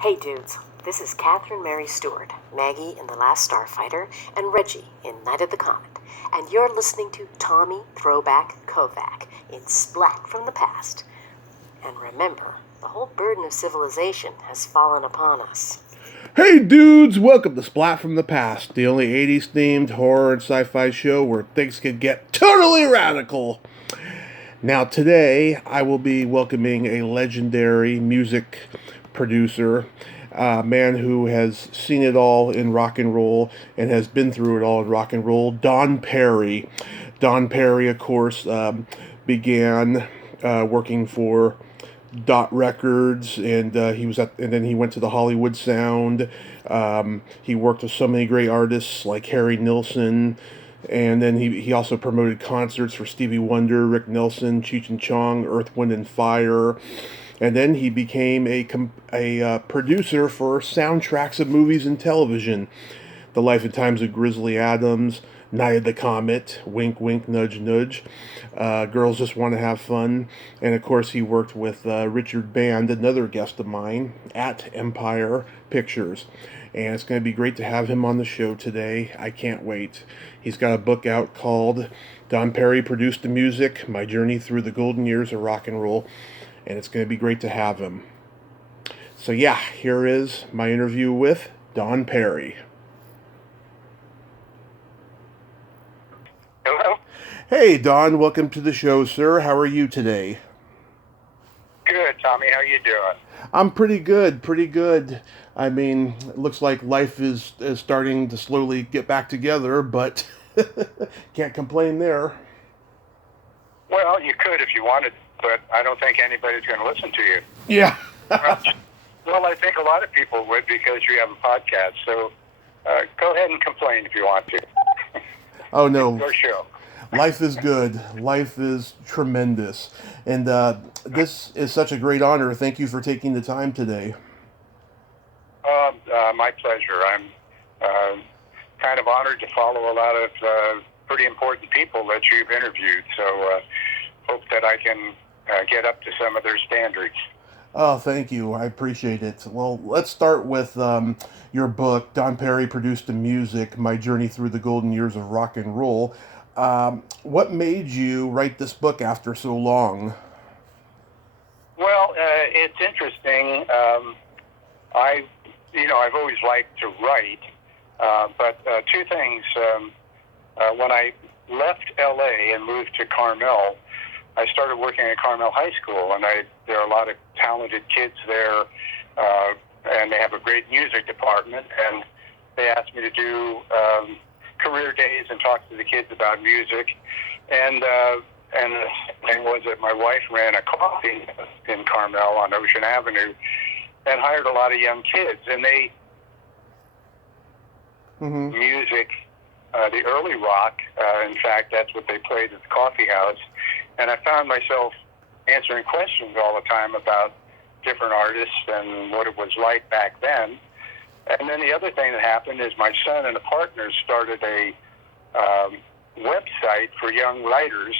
Hey dudes, this is Catherine Mary Stewart, Maggie in The Last Starfighter, and Reggie in Night of the Comet, and you're listening to Tommy Throwback Kovac in Splat from the Past. And remember, the whole burden of civilization has fallen upon us. Hey dudes, welcome to Splat from the Past, the only 80s themed horror and sci-fi show where things can get totally radical. Now today I will be welcoming a legendary music producer, a man who has seen it all in rock and roll and has been through it all in rock and roll, Don Perry. Don Perry, of course, began working for Dot Records, and and then he went to the Hollywood Sound. He worked with so many great artists like Harry Nilsson, and then he also promoted concerts for Stevie Wonder, Rick Nelson, Cheech and Chong, Earth, Wind and Fire, and then he became a producer for soundtracks of movies and television. The Life and Times of Grizzly Adams, Night of the Comet, Wink Wink Nudge Nudge, Girls Just Want to Have Fun, and of course he worked with Richard Band, another guest of mine, at Empire Pictures. And it's going to be great to have him on the show today. I can't wait. He's got a book out called Don Perry Produced the Music, My Journey Through the Golden Years of Rock and Roll, and it's going to be great to have him. So yeah, here is my interview with Don Perry. Hello? Hey, Don, welcome to the show, sir. How are you today? Good, Tommy. How you doing? I'm pretty good. I mean, it looks like life is starting to slowly get back together, but can't complain there. Well, you could if you wanted, but I don't think anybody's going to listen to you. Yeah. Well, I think a lot of people would because you have a podcast, so go ahead and complain if you want to. Oh, no. Your show. Life is good. Life is tremendous. And this is such a great honor. Thank you for taking the time today. My pleasure. I'm kind of honored to follow a lot of pretty important people that you've interviewed, so hope that I can get up to some of their standards. Oh, thank you. I appreciate it. Well, let's start with your book, Don Perry Produced the Music, My Journey Through the Golden Years of Rock and Roll. What made you write this book after so long? Well, it's interesting. I've always liked to write, but two things. When I left L.A. and moved to Carmel, I started working at Carmel High School, and there are a lot of talented kids there, and they have a great music department, and they asked me to do career days and talk to the kids about music, and the thing was that my wife ran a coffee in Carmel on Ocean Avenue and hired a lot of young kids, and they music, the early rock, in fact, that's what they played at the coffee house. And I found myself answering questions all the time about different artists and what it was like back then. And then the other thing that happened is my son and a partner started a website for young writers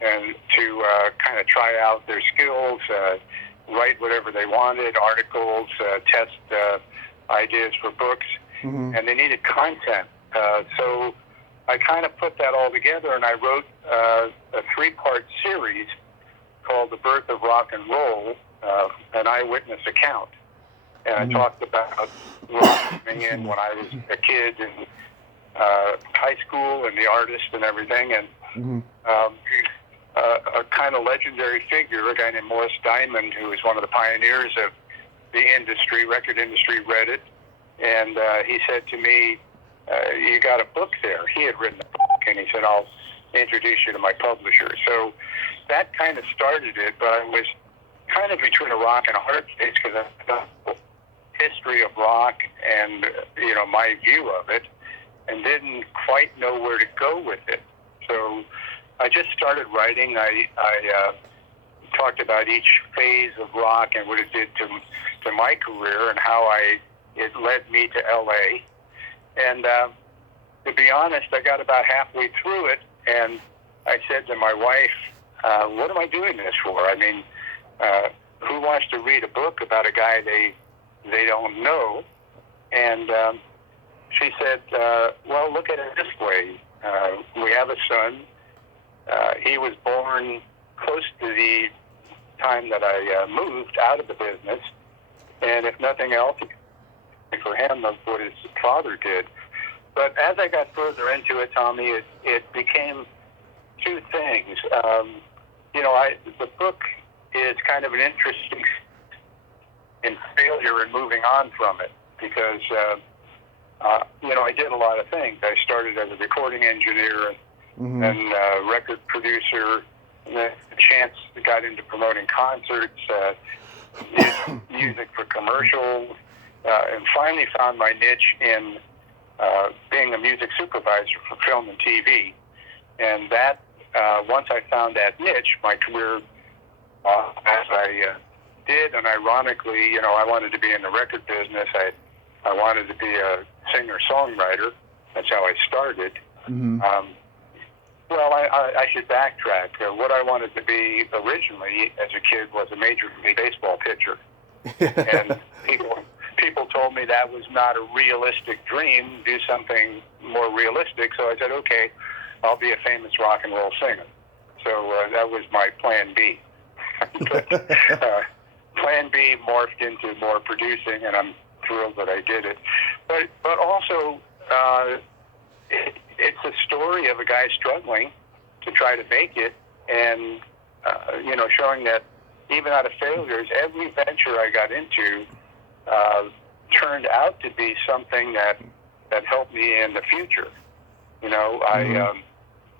and to kind of try out their skills, write whatever they wanted, articles, test ideas for books, and they needed content. So I kind of put that all together, and I wrote a three-part series called The Birth of Rock and Roll, an eyewitness account. And I talked about rock coming in when I was a kid in high school and the artist and everything. And a kind of legendary figure, a guy named Morris Diamond, who was one of the pioneers of the industry, record industry, read it. And he said to me, you got a book there. He had written a book, and he said, I'll introduce you to my publisher. So that kind of started it, but I was kind of between a rock and a hard place because I thought the history of rock and, my view of it, and didn't quite know where to go with it. So I just started writing. I talked about each phase of rock and what it did to my career and how it led me to L.A., and to be honest, I got about halfway through it, and I said to my wife, what am I doing this for? I mean, who wants to read a book about a guy they they don't know. And she said, well, look at it this way. We have a son. He was born close to the time that I moved out of the business. And if nothing else, for him, of what his father did. But as I got further into it, Tommy, it became two things. The book is kind of an interesting in failure and moving on from it because, I did a lot of things. I started as a recording engineer and record producer, and then a chance got into promoting concerts, music for commercials, and finally found my niche in being a music supervisor for film and TV. And that, once I found that niche, my career, as I did, and ironically, I wanted to be in the record business. I wanted to be a singer-songwriter. That's how I started. Well, I should backtrack. What I wanted to be originally as a kid was a Major League Baseball pitcher. And people told me that was not a realistic dream, do something more realistic. So I said, okay, I'll be a famous rock and roll singer. So that was my plan B. But, plan B morphed into more producing, and I'm thrilled that I did it. But also, it's a story of a guy struggling to try to make it, and showing that even out of failures, every venture I got into turned out to be something that helped me in the future.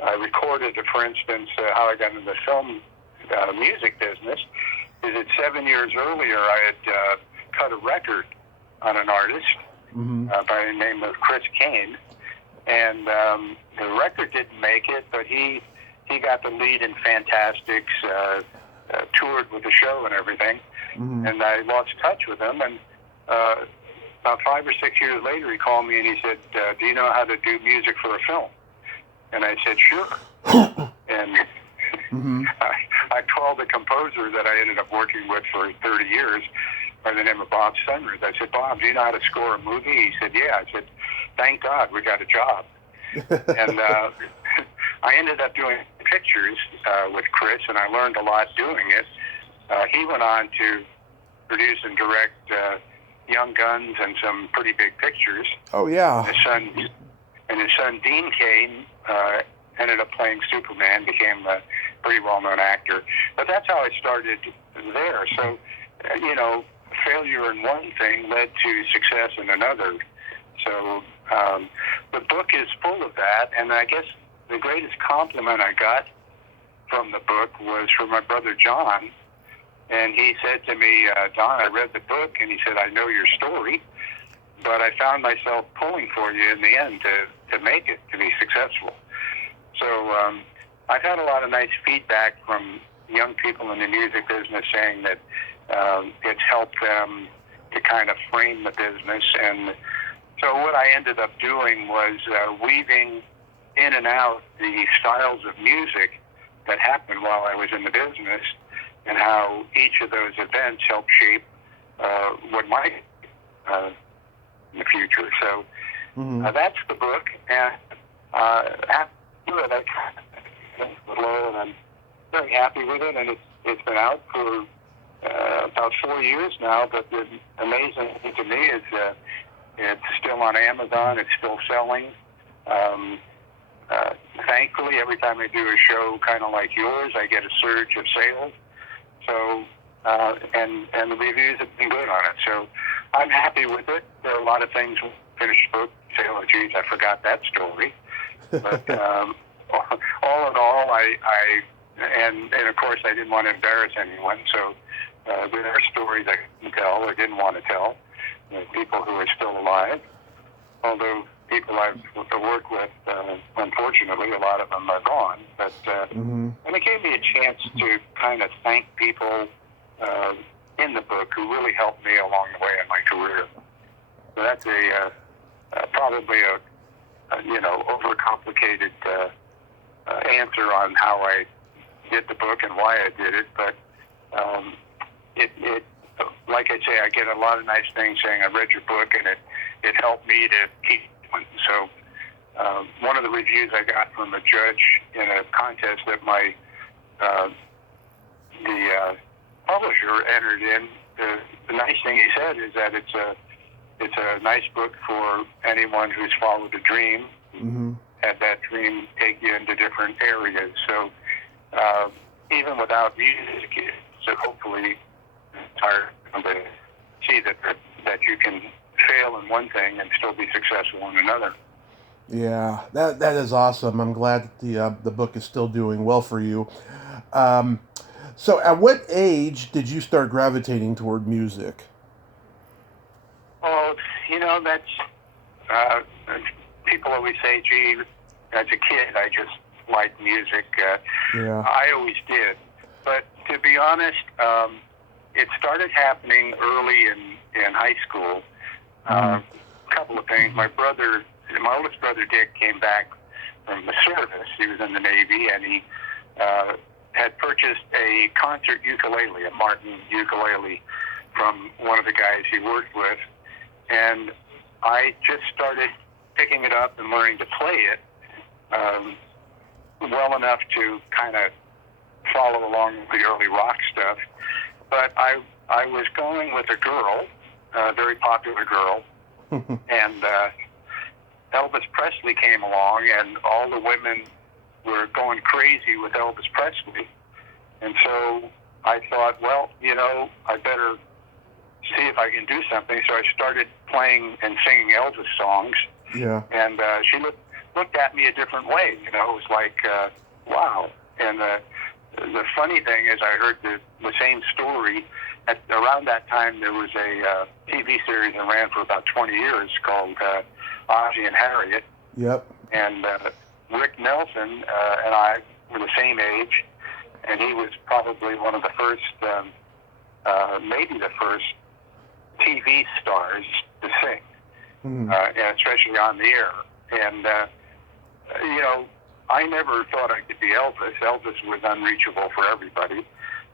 I recorded, for instance, how I got into the film music business. Is that 7 years earlier I had cut a record on an artist by the name of Chris Kane, and the record didn't make it, but he got the lead in Fantastics, toured with the show and everything, and I lost touch with him, and about 5 or 6 years later he called me and he said, do you know how to do music for a film? And I said, sure. And I called the composer that I ended up working with for 30 years by the name of Bob Summers. I said, Bob, do you know how to score a movie? He said, yeah. I said, thank God we got a job. And I ended up doing pictures with Chris, and I learned a lot doing it. He went on to produce and direct Young Guns and some pretty big pictures. Oh, yeah. His son Dean Cain ended up playing Superman, became a pretty well-known actor. But that's how I started there. So, failure in one thing led to success in another. So the book is full of that, and I guess the greatest compliment I got from the book was from my brother John, and he said to me, Don, I read the book, and he said, I know your story, but I found myself pulling for you in the end to make it, to be successful. So I've had a lot of nice feedback from young people in the music business saying that it's helped them to kind of frame the business. And so what I ended up doing was weaving in and out the styles of music that happened while I was in the business, and how each of those events helped shape what might in the future. So that's the book, and after it, and I'm very happy with it, and it's been out for about 4 years now. But the amazing thing to me is it's still on Amazon. It's still selling. Thankfully, every time I do a show kind of like yours, I get a surge of sales. So, and the reviews have been good on it. So I'm happy with it. There are a lot of things with finished book. Say, oh, geez, I forgot that story. But all in all, and of course, I didn't want to embarrass anyone. So there are stories I couldn't tell or didn't want to tell. People who are still alive. Although people I've worked with, unfortunately, a lot of them are gone. But and it gave me a chance to kind of thank people in the book who really helped me along the way in my career. So that's probably a overcomplicated answer on how I did the book and why I did it. But like I say, I get a lot of nice things saying I read your book, and it helped me to keep going. So one of the reviews I got from a judge in a contest that the publisher entered in, the nice thing he said is that it's a nice book for anyone who's followed a dream, had that dream take you into different areas. So even without music, so hopefully it's hard to see that you can fail in one thing and still be successful in another. Yeah, that is awesome. I'm glad that the book is still doing well for you. So at what age did you start gravitating toward music? Well, that's people always say, "Gee, as a kid, I just liked music." Yeah. I always did, but to be honest, it started happening early in high school. A couple of things. My oldest brother Dick, came back from the service. He was in the Navy, and he had purchased a concert ukulele, a Martin ukulele, from one of the guys he worked with. And I just started picking it up and learning to play it well enough to kind of follow along with the early rock stuff. But I was going with a girl, a very popular girl, and Elvis Presley came along, and all the women were going crazy with Elvis Presley. And so I thought, well, I better see if I can do something. So I started playing and singing Elvis songs. Yeah. And she looked at me a different way. It was like, wow. And the funny thing is, I heard the same story. Around that time, there was a TV series that ran for about 20 years called Ozzie and Harriet. Yep. And Rick Nelson and I were the same age, and he was probably one of the first, maybe the first TV stars to sing, and especially on the air. And, I never thought I could be Elvis. Elvis was unreachable for everybody,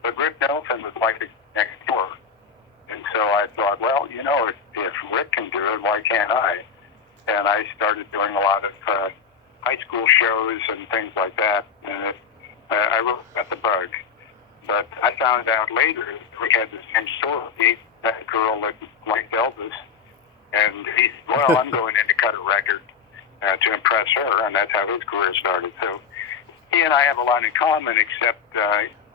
but Rick Nelson was like the next door. And so I thought, well, if Rick can do it, why can't I? And I started doing a lot of high school shows and things like that, and I really got the bug. But I found out later Rick had the same story. That girl that liked Elvis, and he said, well, I'm going in to cut a record to impress her, and that's how his career started. So he and I have a lot in common, except,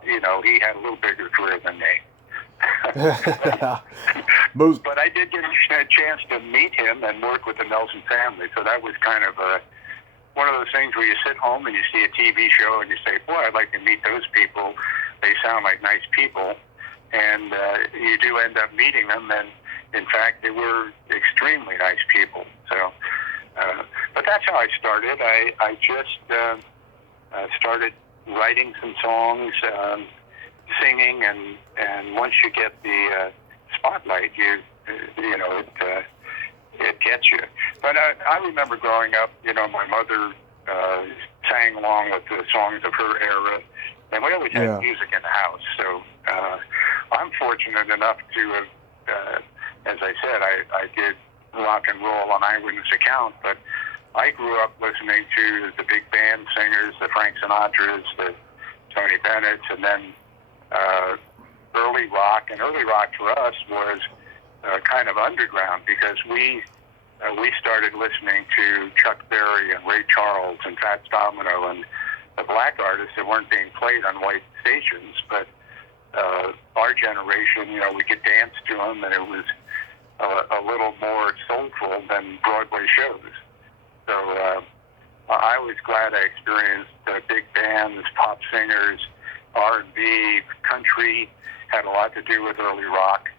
he had a little bigger career than me. But I did get a chance to meet him and work with the Nelson family, so that was kind of one of those things where you sit home and you see a TV show and you say, boy, I'd like to meet those people. They sound like nice people. And you do end up meeting them, and in fact, they were extremely nice people. So, but that's how I started. I just started writing some songs, singing, and once you get the spotlight, it gets you. But I remember growing up, my mother sang along with the songs of her era, and we always had music in the house. So I'm fortunate enough to have, as I said, I did rock and roll on eyewitness account, but I grew up listening to the big band singers, the Frank Sinatras, the Tony Bennett's, and then early rock. And early rock for us was kind of underground, because we started listening to Chuck Berry and Ray Charles and Fats Domino and the black artists that weren't being played on white stations, but our generation, we could dance to them, and it was a little more soulful than Broadway shows. So I was glad I experienced big bands, pop singers, R&B, country had a lot to do with early rock.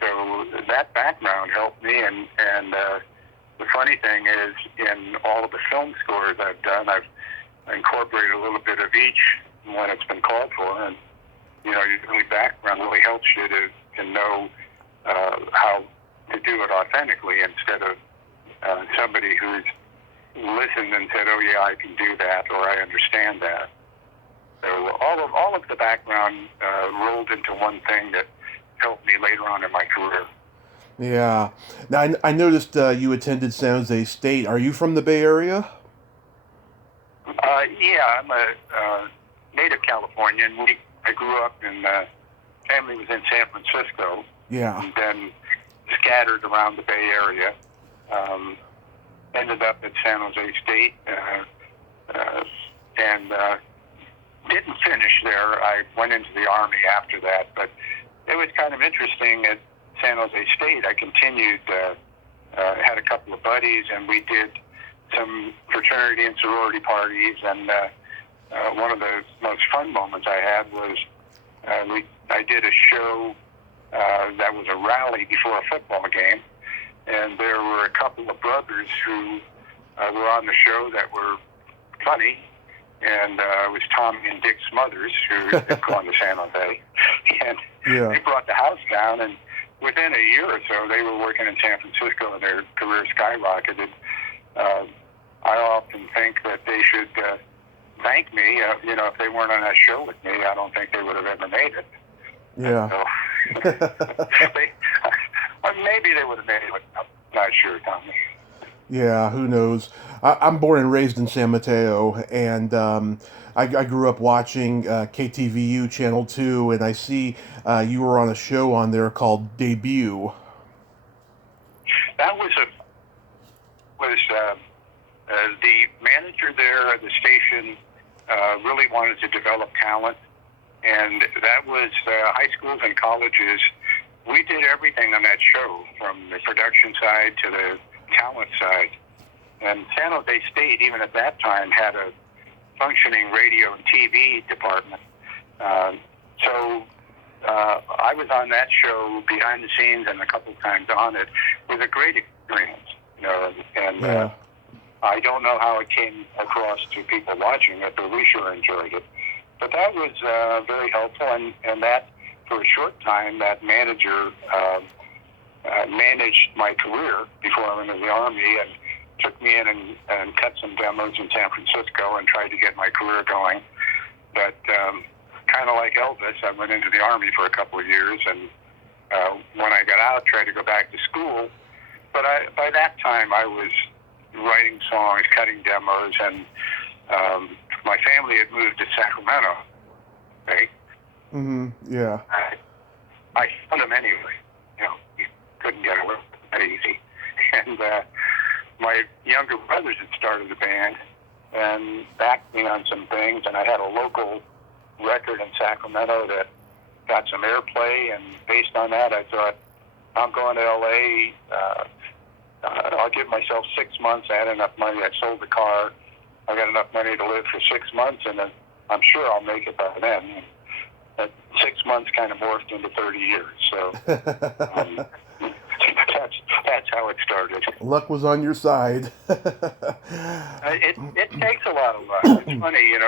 So that background helped me, and the funny thing is, in all of the film scores I've done, I've incorporated a little bit of each when it's been called for, and your early background really helps you to know how to do it authentically, instead of somebody who's listened and said, oh yeah, I can do that, or I understand that. So all of the background rolled into one thing that helped me later on in my career. Yeah. Now, I noticed you attended San Jose State. Are you from the Bay Area? Yeah, I'm a native Californian. I grew up in, family was in San Francisco, Yeah. and then scattered around the Bay Area. Ended up at San Jose State, and didn't finish there. I went into the Army after that, but it was kind of interesting at San Jose State. I continued, had a couple of buddies, and we did some fraternity and sorority parties, and one of the most fun moments I had was I did a show that was a rally before a football game, and there were a couple of brothers who were on the show that were funny, and it was Tommy and Dick Smothers, who had gone to San Jose, and they brought the house down, and within a year or so, they were working in San Francisco, and their career skyrocketed. I often think that they should thank me. If they weren't on that show with me, I don't think they would have ever made it. Yeah. So, maybe they would have made it. I'm not sure, Tommy. Yeah, who knows? I'm born and raised in San Mateo, and I grew up watching KTVU Channel 2, and I see you were on a show on there called Debut. That was the manager there at the station really wanted to develop talent, and that was high schools and colleges. We did everything on that show, from the production side to the talent side. And San Jose State, even at that time, had a functioning radio and TV department. So I was on that show behind the scenes and a couple of times on it. It was a great experience, and I don't know how it came across to people watching it, but we sure enjoyed it. But that was very helpful, and that, for a short time, that manager managed my career before I went into the Army, and took me in and cut some demos in San Francisco and tried to get my career going. But kind of like Elvis, I went into the Army for a couple of years, and when I got out, tried to go back to school. But by that time, I was writing songs, cutting demos, and my family had moved to Sacramento. Okay? Mm-hmm. Yeah. I found them anyway. You couldn't get away that easy. And my younger brothers had started a band and backed me on some things, and I had a local record in Sacramento that got some airplay, and based on that, I thought, I'm going to L.A., I'll give myself 6 months. I had enough money. I sold the car. I got enough money to live for 6 months, and then I'm sure I'll make it by then. And 6 months kind of morphed into 30 years. So that's how it started. Luck was on your side. It takes a lot of luck. It's funny, you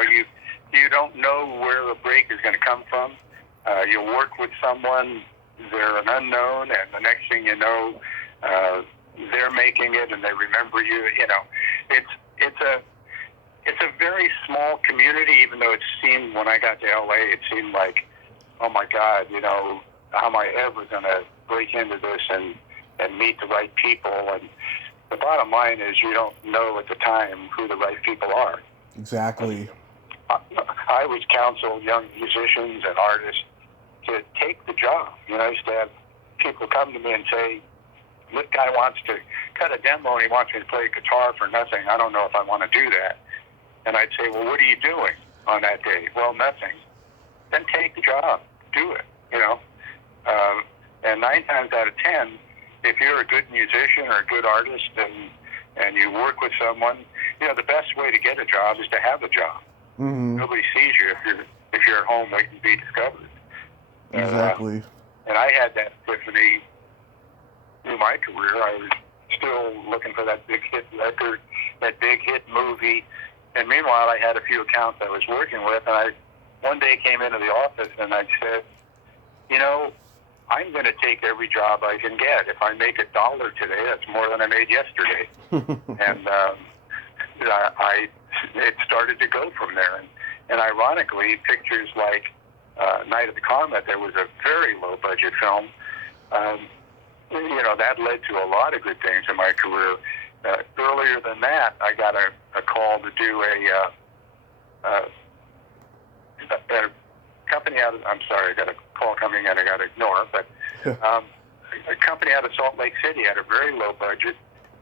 don't know where the break is going to come from. You work with someone, they're an unknown, and the next thing you know, they're making it, and they remember you. It's a very small community, even though it seemed, when I got to LA, it seemed like, oh my God, how am I ever going to break into this and meet the right people? And the bottom line is, you don't know at the time who the right people are. Exactly. I would counsel young musicians and artists to take the job. I used to have people come to me and say, this guy wants to cut a demo and he wants me to play guitar for nothing. I don't know if I want to do that. And I'd say, well, what are you doing on that day? Well, nothing. Then take the job. Do it, And 9 times out of 10, if you're a good musician or a good artist and you work with someone, the best way to get a job is to have a job. Mm-hmm. Nobody sees you if you're at home waiting to be discovered. Exactly. And I had that epiphany through my career. I was still looking for that big hit record, that big hit movie. And meanwhile, I had a few accounts I was working with, and I one day came into the office and I said, I'm going to take every job I can get. If I make $1 today, that's more than I made yesterday. And it started to go from there. And ironically, pictures like Night of the Comet, that was a very low-budget film. That led to a lot of good things in my career. Earlier than that, I got a call to do a company out of, I'm sorry, I got a call coming in I got to ignore, but a company out of Salt Lake City had a very low budget,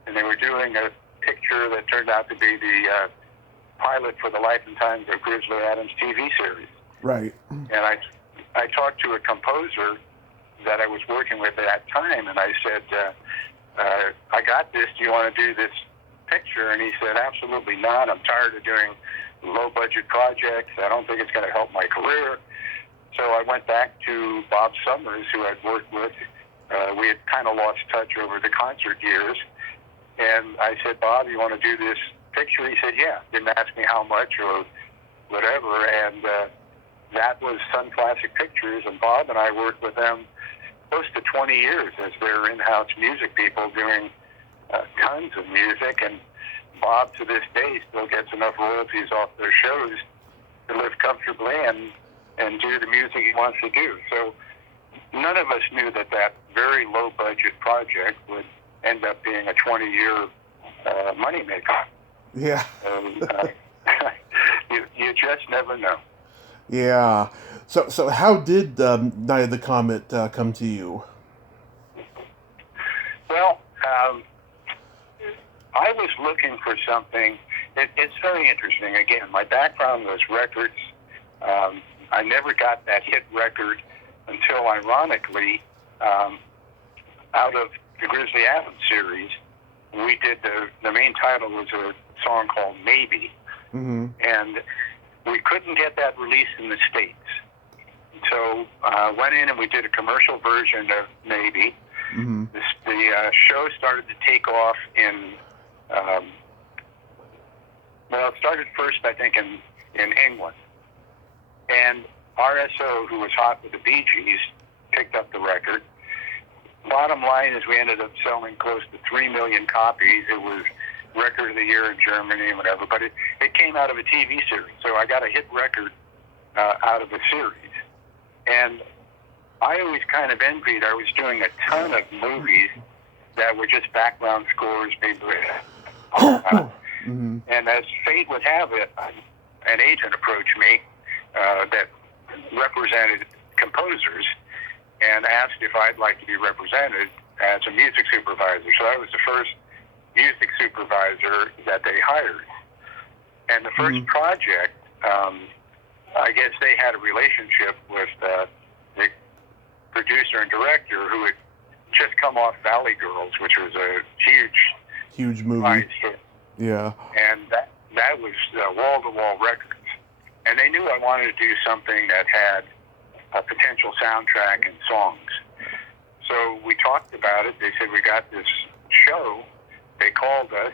and they were doing a picture that turned out to be the pilot for the Life and Times of Grizzly Adams TV series. Right. And I talked to a composer that I was working with at that time, and I said, I got this, do you want to do this picture? And he said, absolutely not. I'm tired of doing low-budget projects. I don't think it's going to help my career. So I went back to Bob Summers, who I'd worked with. We had kind of lost touch over the concert years. And I said, Bob, you want to do this picture? He said, yeah. Didn't ask me how much or whatever. And that was Sun Classic Pictures. And Bob and I worked with them close to 20 years as their in-house music people doing tons of music. And Bob, to this day, still gets enough royalties off their shows to live comfortably and do the music he wants to do. So none of us knew that very low-budget project would end up being a 20-year moneymaker. Yeah. You just never know. Yeah. So how did Night of the Comet come to you? Well, I was looking for something. It's very interesting. Again, my background was records. I never got that hit record until, ironically, out of the Grizzly Adams series, we did the main title was a song called Maybe. Mm-hmm. And we couldn't get that released in the States. So went in and we did a commercial version of Maybe. Mm-hmm. The show started to take off in, it started first, I think, in England. And RSO, who was hot with the Bee Gees, picked up the record. Bottom line is we ended up selling close to 3 million copies. It was record of the year in Germany and whatever, but it came out of a TV series. So I got a hit record out of a series. And I always kind of envied, I was doing a ton of movies that were just background scores being written. Mm-hmm. And as fate would have it, an agent approached me that represented composers and asked if I'd like to be represented as a music supervisor. So I was the first music supervisor that they hired. And the first project, I guess they had a relationship with the producer and director who had just come off Valley Girls, which was a huge movie. Nice hit. Yeah. And that was wall-to-wall records. And they knew I wanted to do something that had a potential soundtrack and songs. So we talked about it. They said, we got this show. They called us.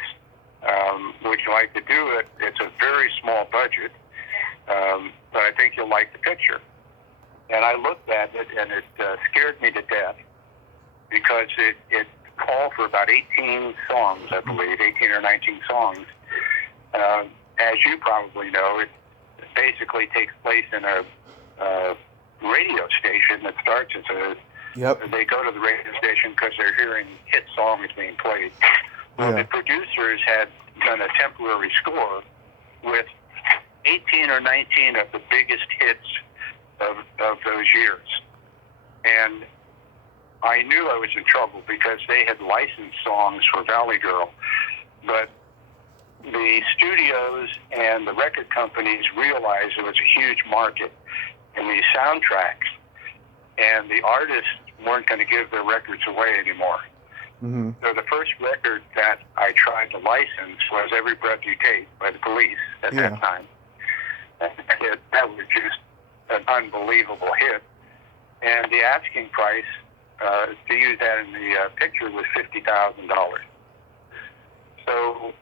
Would you like to do it? It's a very small budget, but I think you'll like the picture. And I looked at it, and it scared me to death because it called for about 18 songs, I believe, 18 or 19 songs. As you probably know, it basically takes place in a radio station that starts as a... Yep. They go to the radio station because they're hearing hit songs being played. Well, Yeah. the producers had done a temporary score with 18 or 19 of the biggest hits of those years. And I knew I was in trouble because they had licensed songs for Valley Girl. But the studios and the record companies realized there was a huge market in these soundtracks, and the artists weren't going to give their records away anymore. Mm-hmm. So the first record that I tried to license was Every Breath You Take by the Police at that time. And that was just an unbelievable hit. And the asking price to use that in the picture was $50,000. So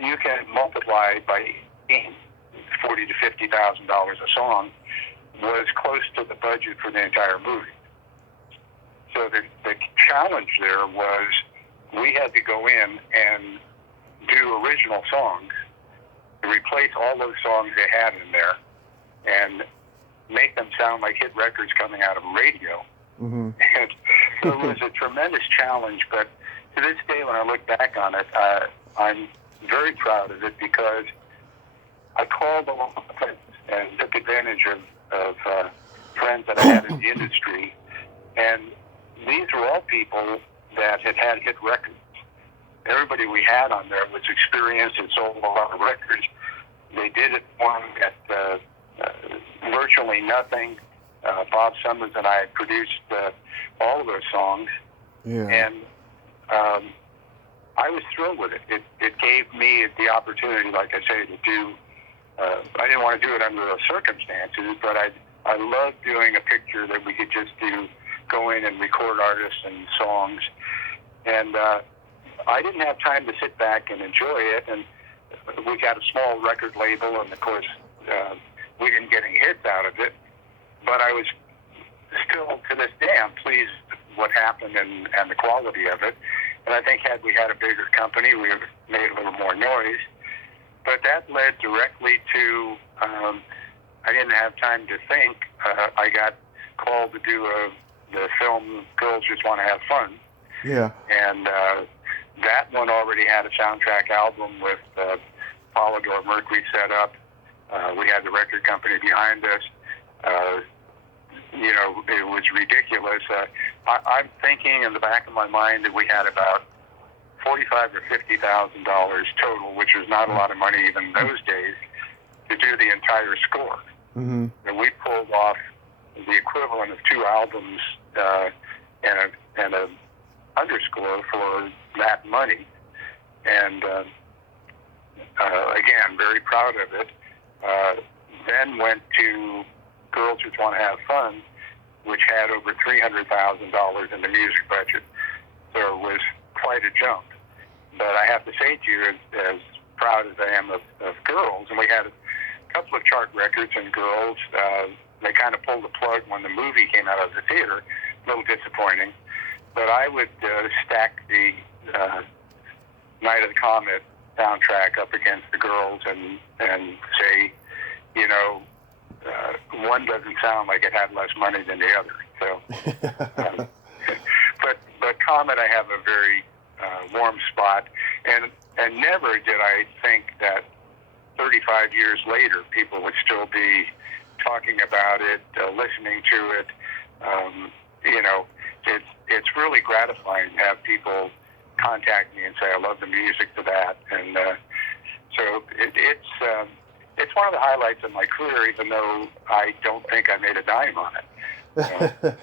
you can multiply by $40,000 to $50,000 a song was close to the budget for the entire movie. So the challenge there was we had to go in and do original songs, to replace all those songs they had in there, and make them sound like hit records coming out of a radio. Mm-hmm. And so it was a tremendous challenge, but to this day, when I look back on it, I'm very proud of it because I called along and took advantage of friends that I had in the industry. And these were all people that had hit records. Everybody we had on there was experienced and sold a lot of records. They did it one at virtually nothing. Bob Summers and I had produced all of those songs. Yeah. And I was thrilled with it. It gave me the opportunity, like I say, to do. I didn't want to do it under those circumstances, but I loved doing a picture that we could just go in and record artists and songs. And I didn't have time to sit back and enjoy it. And we got a small record label, and of course, we didn't get any hits out of it. But I was still, to this day, I'm pleased with what happened and the quality of it. And I think had we had a bigger company, we would have made a little more noise. But that led directly to, I didn't have time to think. I got called to do the film Girls Just Want to Have Fun. Yeah. And that one already had a soundtrack album with Polydor Mercury set up. We had the record company behind us. It was ridiculous. I'm thinking in the back of my mind that we had about $45,000 or $50,000 total, which was not a lot of money even in those days, to do the entire score. Mm-hmm. And we pulled off the equivalent of 2 albums and a underscore for that money. And again, very proud of it. Then went to Girls Just Want to Have Fun, which had over $300,000 in the music budget. So it was quite a jump. But I have to say to you, as proud as I am of Girls, and we had a couple of chart records in Girls. They kind of pulled the plug when the movie came out of the theater. A little disappointing. But I would stack the Night of the Comet soundtrack up against the Girls and say, one doesn't sound like it had less money than the other. So, but Comet, I have a very warm spot, and never did I think that 35 years later people would still be talking about it, listening to it. It's really gratifying to have people contact me and say, I love the music to that. And so it's one of the highlights of my career, even though I don't think I made a dime on it.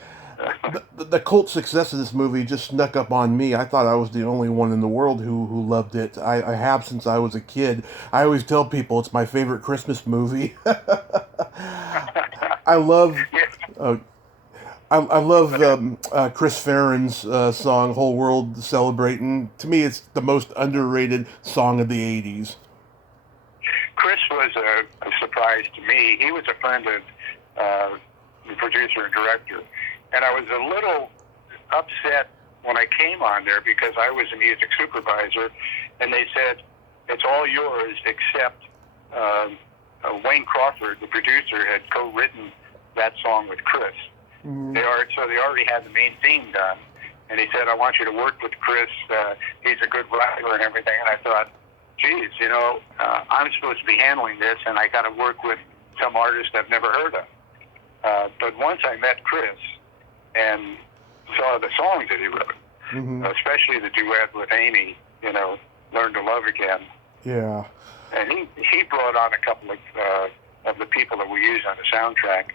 The cult success of this movie just snuck up on me. I thought I was the only one in the world who loved it. I have since I was a kid. I always tell people it's my favorite Christmas movie. I love... I love Chris Farron's song "Whole World Celebrating." To me, it's the most underrated song of the '80s. Chris was a surprise to me. He was a friend of the producer and director, and I was a little upset when I came on there because I was a music supervisor, and they said it's all yours except Wayne Crawford, the producer, had co-written that song with Chris. Mm-hmm. They already had the main theme done, and he said, I want you to work with Chris. He's a good writer and everything. And I thought, geez, I'm supposed to be handling this, and I got to work with some artist I've never heard of. But once I met Chris and saw the songs that he wrote, mm-hmm. Especially the duet with Amy, Learn to Love Again. Yeah. And he brought on a couple of the people that we used on the soundtrack.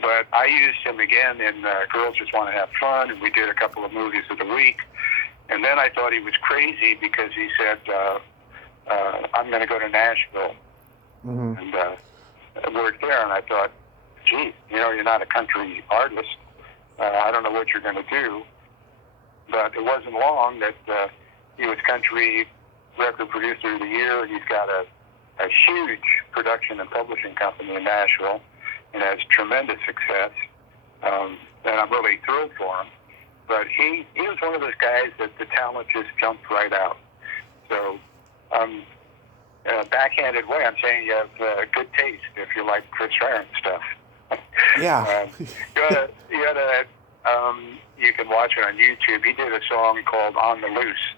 But I used him again in Girls Just Want to Have Fun, and we did a couple of movies of the week. And then I thought he was crazy because he said, I'm going to go to Nashville mm-hmm. and work there. And I thought, gee, you're not a country artist. I don't know what you're going to do. But it wasn't long that he was country record producer of the year. He's got a huge production and publishing company in Nashville and has tremendous success. And I'm really thrilled for him. But he was one of those guys that the talent just jumped right out. So, backhanded way, I'm saying you have good taste if you like Chris Farron stuff. Yeah. You can watch it on YouTube. He did a song called "On the Loose."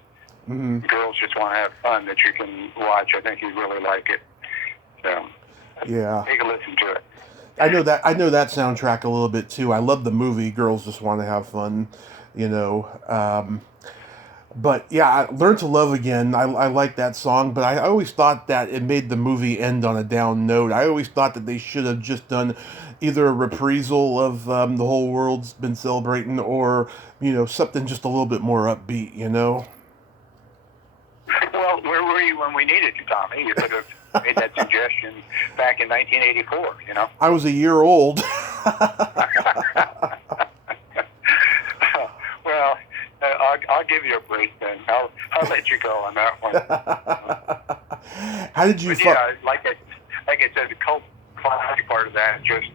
Mm-hmm. Girls just want to have fun that you can watch. I think you'd really like it. So, Yeah. take a listen to it. I know that soundtrack a little bit too. I love the movie Girls Just Want to Have Fun, you know. But yeah, Learn to Love Again, I like that song, but I always thought that it made the movie end on a down note. I always thought that they should have just done either a reprisal of The Whole World's Been Celebrating, or, you know, something just a little bit more upbeat, you know? Well, where were you when we needed you, Tommy? You could have made that suggestion back in 1984, you know? I was a year old. Well, I'll give you a break then. I'll let you go on that one. How did you? Yeah, like I said, the cult classic part of that just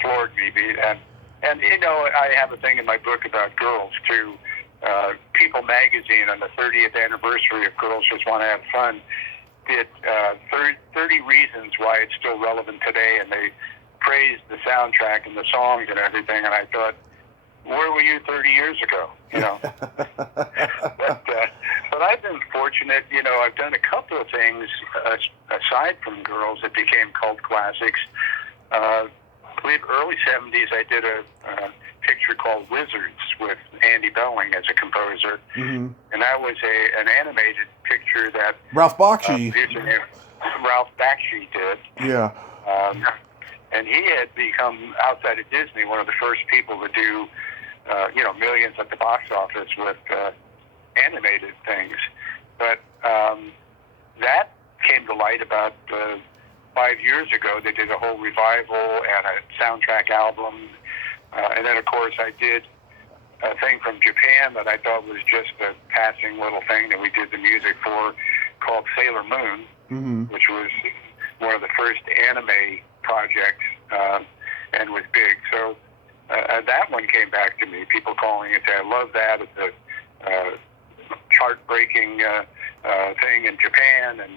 floored me. And you know, I have a thing in my book about girls too. People magazine on the 30th anniversary of Girls Just Want to Have Fun did 30 reasons why it's still relevant today, and they praised the soundtrack and the songs and everything. And I thought, where were you 30 years ago? You know. But I've been fortunate. You know, I've done a couple of things aside from Girls that became cult classics. I believe early 70s I did a picture called Wizards with Andy Belling as a composer, mm-hmm. and that was an animated picture that Ralph Bakshi did. Yeah. And he had become, outside of Disney, one of the first people to do, millions at the box office with animated things. But that came to light about 5 years ago. They did a whole revival and a soundtrack album. And then, of course, I did a thing from Japan that I thought was just a passing little thing that we did the music for, called Sailor Moon, mm-hmm. which was one of the first anime projects and was big. So that one came back to me. People calling it, I love that. It's a chart-breaking thing in Japan, and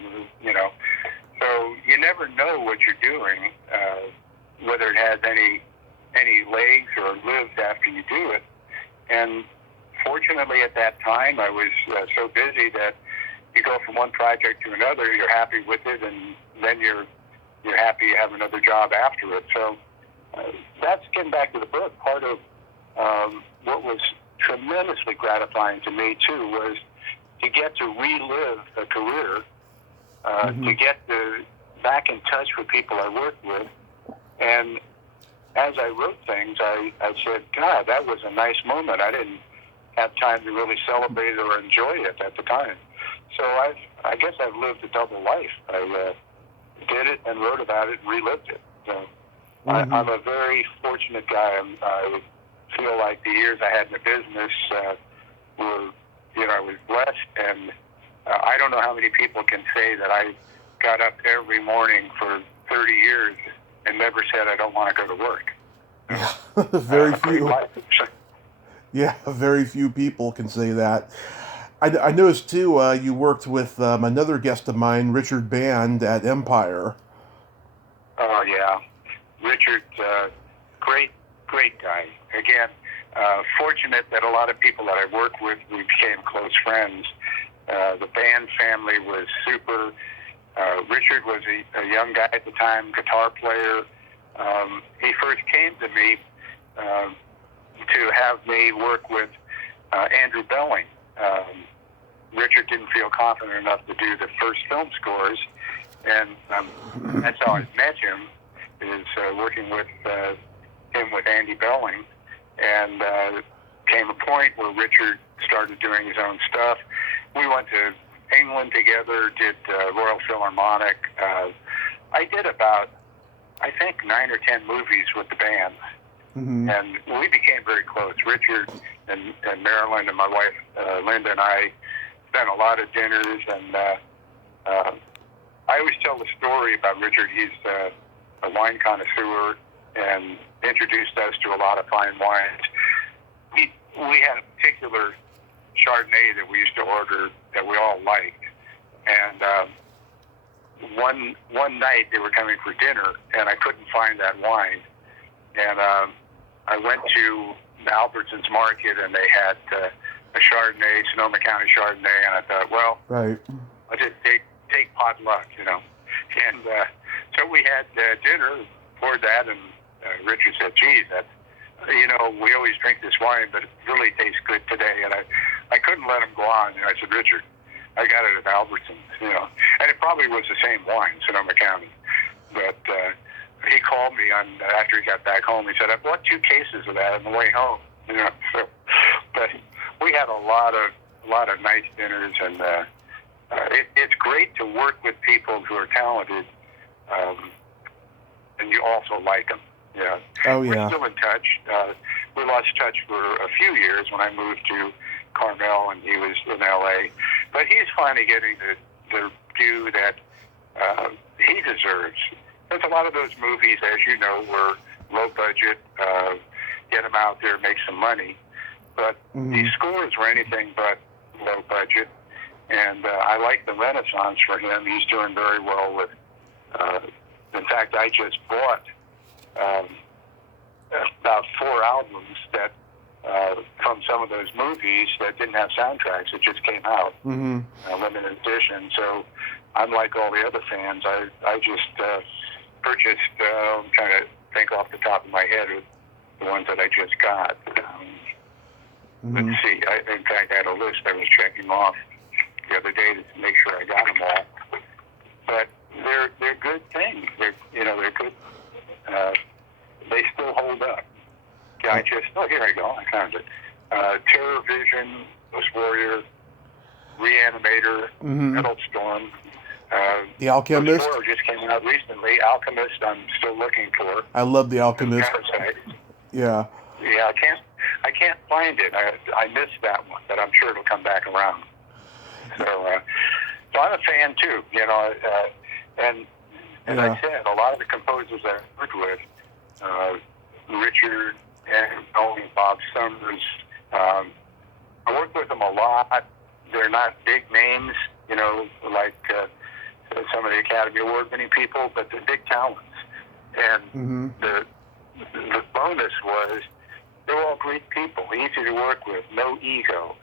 so you never know what you're doing, whether it has any legs or lives after you do it. And fortunately, at that time, I was so busy that you go from one project to another, you're happy with it, and then you're happy you have another job after it. So that's getting back to the book. Part of what was tremendously gratifying to me, too, was to get to relive a career, mm-hmm. to get back in touch with people I worked with. And as I wrote things, I said, God, that was a nice moment. I didn't have time to really celebrate it or enjoy it at the time. So I guess I've lived a double life. I did it and wrote about it and relived it. So mm-hmm. I'm a very fortunate guy. I feel like the years I had in the business were, I was blessed. And I don't know how many people can say that I got up every morning for 30 years and never said I don't want to go to work. Yeah, very few. Yeah, very few people can say that. I noticed too. You worked with another guest of mine, Richard Band, at Empire. Oh yeah, Richard, great guy. Again, fortunate that a lot of people that I worked with, we became close friends. The Band family was super. Richard was a young guy at the time, guitar player. He first came to me to have me work with Andrew Belling. Richard didn't feel confident enough to do the first film scores, and that's how I met him, is working with him with Andy Belling. And came a point where Richard started doing his own stuff. We went to England together, did Royal Philharmonic. I did about, I think, 9 or 10 movies with the band. Mm-hmm. And we became very close. Richard and Marilyn and my wife, Linda, and I spent a lot of dinners. And I always tell the story about Richard. He's a wine connoisseur and introduced us to a lot of fine wines. We had a particular Chardonnay that we used to order that we all liked. And one night they were coming for dinner, and I couldn't find that wine. And I went to the Albertsons Market, and they had a Chardonnay, Sonoma County Chardonnay, and I thought, well, Right. I'll just take pot luck, you know. And so we had dinner, poured that, and Richard said, geez, that, you know, we always drink this wine, but it really tastes good today. And I couldn't let him go on. And I said, Richard, I got it at Albertsons, you know. And it probably was the same wine, Sonoma County. But he called me after he got back home. He said, I bought 2 cases of that on the way home, you know. So, but we had a lot of nice dinners, and it's great to work with people who are talented, and you also like them. Yeah. Oh, yeah. We're still in touch. We lost touch for a few years when I moved to Carmel and he was in L.A. But he's finally getting the due that he deserves. There's a lot of those movies, as you know, were low budget, get them out there, make some money. But these scores were anything but low budget. And I like the renaissance for him. He's doing very well with, in fact, I just bought about 4 albums that from some of those movies that didn't have soundtracks. It just came out, limited edition. So unlike all the other fans, I just purchased, I'm trying to think off the top of my head of the ones that I just got. Let's see. In fact, I had a list I was checking off the other day to make sure I got them all. But they're good things. They're good. They still hold up. Yeah, here I go. I found it. Terror Vision, Ghost Warrior, Reanimator, Metal Storm. The Alchemist? Ghost Warrior just came out recently. Alchemist, I'm still looking for. I love The Alchemist. Yeah. Yeah, I can't find it. I missed that one, but I'm sure it'll come back around. So I'm a fan too, you know. And as I said, a lot of the composers I worked with, Richard and Tony, Bob Summers, I work with them a lot. They're not big names, you know, like some of the Academy Award-winning people, but they're big talents. And the bonus was they were all great people, easy to work with, no ego.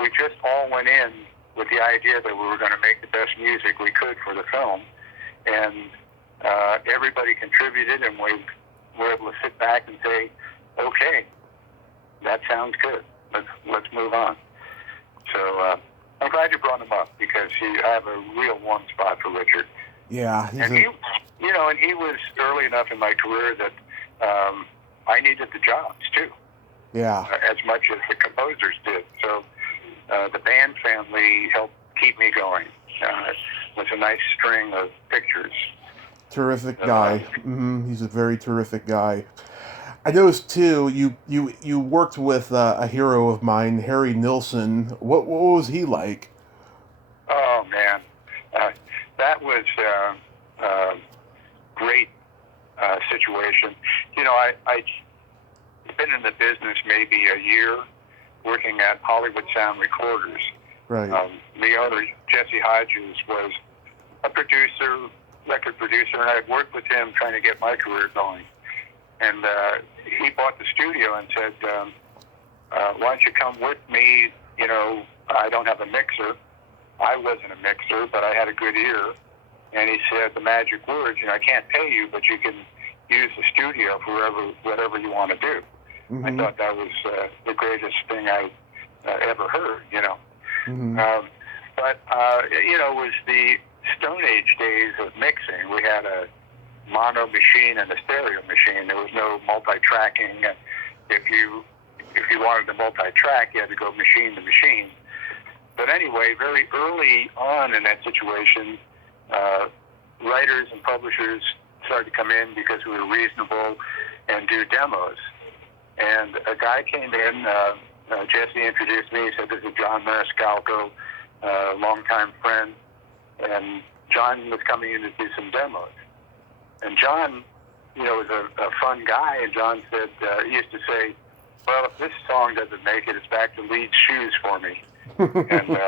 We just all went in with the idea that we were going to make the best music we could for the film, and everybody contributed, and we were able to sit back and say, okay, that sounds good. Let's move on. So I'm glad you brought him up, because I have a real warm spot for Richard. Yeah. And he was early enough in my career that I needed the jobs too. Yeah. As much as the composers did. So the band family helped keep me going with a nice string of pictures. Terrific guy. He's a very terrific guy. I noticed too. You worked with a hero of mine, Harry Nilsson. What was he like? Oh man, that was a great situation. You know, I've been in the business maybe a year, working at Hollywood Sound Recorders. Right. The owner, Jesse Hodges, was a record producer, and I had worked with him trying to get my career going. And he bought the studio and said, why don't you come with me? You know, I don't have a mixer. I wasn't a mixer, but I had a good ear. And he said the magic words, you know, I can't pay you, but you can use the studio for whatever you want to do. I thought that was the greatest thing I ever heard, you know. But, you know, it was the Stone Age days of mixing. We had a mono machine and a stereo machine. There was no multi-tracking. If you wanted to multi-track, you had to go machine to machine. But anyway, very early on in that situation, writers and publishers started to come in because we were reasonable and do demos. And a guy came in, Jesse introduced me. He said, this is John Maniscalco, longtime friend. And John was coming in to do some demos. And John, you know, was a fun guy. And John said, he used to say, well, if this song doesn't make it, it's back to lead shoes for me. And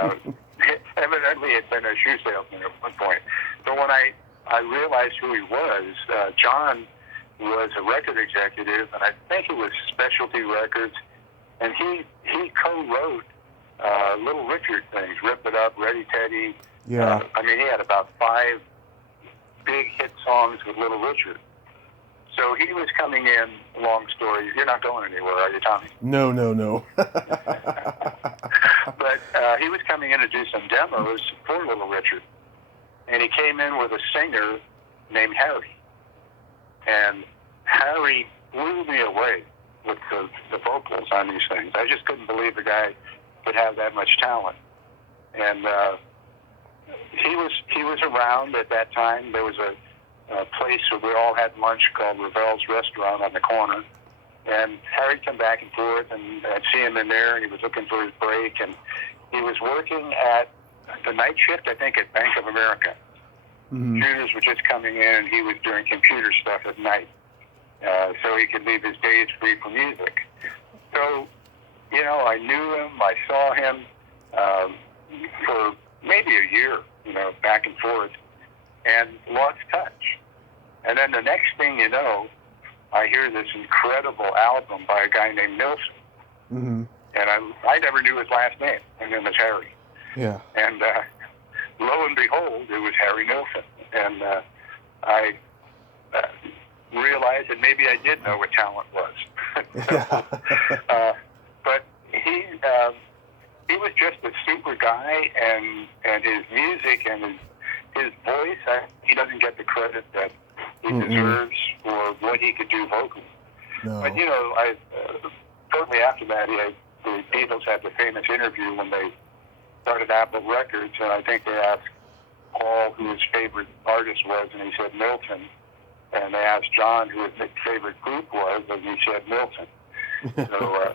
evidently had been a shoe salesman at one point. But when I realized who he was, John was a record executive, and I think it was Specialty Records, and he co-wrote Little Richard things, Rip It Up, Ready Teddy. Yeah. I mean, he had about 5 big hit songs with Little Richard. So he was coming in, long story, you're not going anywhere, are you, Tommy? No. But he was coming in to do some demos for Little Richard. And he came in with a singer named Harry. And Harry blew me away with the vocals on these things. I just couldn't believe the guy could have that much talent. And he was around at that time. There was a place where we all had lunch called Ravel's Restaurant on the corner. And Harry came back and forth, and I'd see him in there, and he was looking for his break. And he was working at the night shift, I think, at Bank of America. Mm-hmm. Computers were just coming in, and he was doing computer stuff at night, so he could leave his days free for music. So, you know, I knew him, I saw him for maybe a year, you know, back and forth, and lost touch. And then the next thing you know, I hear this incredible album by a guy named Nilsson. Mm-hmm. And I never knew his last name. His name was Harry. Yeah. And lo and behold, it was Harry Nilsson. And I realized that maybe I did know what talent was. But he was just a super guy, and his music and his voice, he doesn't get the credit that he deserves for what he could do vocally. No. But, you know, shortly after that, the Beatles had the famous interview when they started Apple Records, and I think they asked Paul who his favorite artist was, and he said Milton. And they asked John who his favorite group was, and he said Milton. So,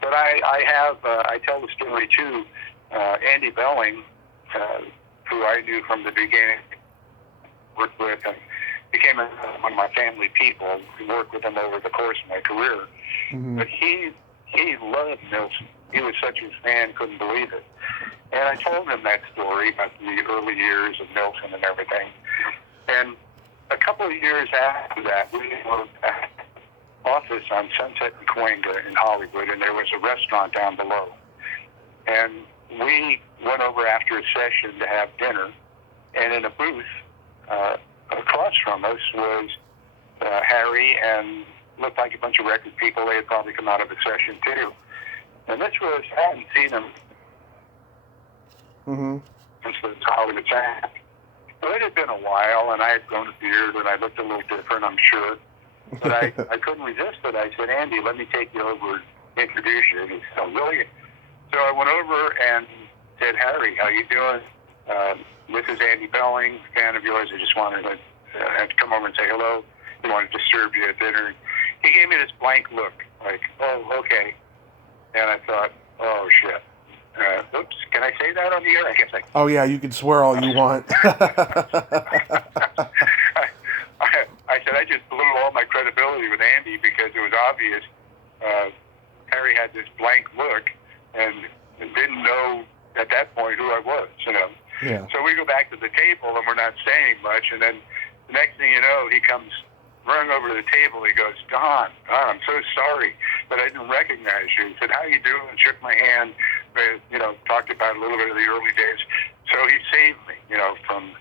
but I tell the story too. Andy Belling, who I knew from the beginning, worked with, and became one of my family people. Worked with him over the course of my career. Mm-hmm. But he loved Nilsson. He was such a fan, couldn't believe it. And I told him that story about the early years of Nilsson and everything. And a couple of years after that, we were at an office on Sunset and Cahuenga in Hollywood, and there was a restaurant down below. And we went over after a session to have dinner, and in a booth across from us was Harry, and looked like a bunch of record people. They had probably come out of a session too. And this was, I hadn't seen him since the Hollywood time. But it had been a while, and I had grown a beard, and I looked a little different, I'm sure. But I couldn't resist it. I said, Andy, let me take you over and introduce you. And he said, oh, really? So I went over and said, Harry, how you doing? This is Andy Belling, fan of yours. I just wanted to come over and say hello. He wanted to serve you at dinner. He gave me this blank look, like, oh, okay. And I thought, oh, shit. Oops, can I say that on the air? I guess I can. Oh, yeah, you can swear all you want. I said I just blew all my credibility with Andy because it was obvious Harry had this blank look and didn't know at that point who I was, you know. Yeah. So we go back to the table and we're not saying much, and then the next thing you know, he comes running over to the table. He goes, Don, I'm so sorry that I didn't recognize you. He said, how you doing? And shook my hand. You know, talked about a little bit of the early days. So he saved me, you know, from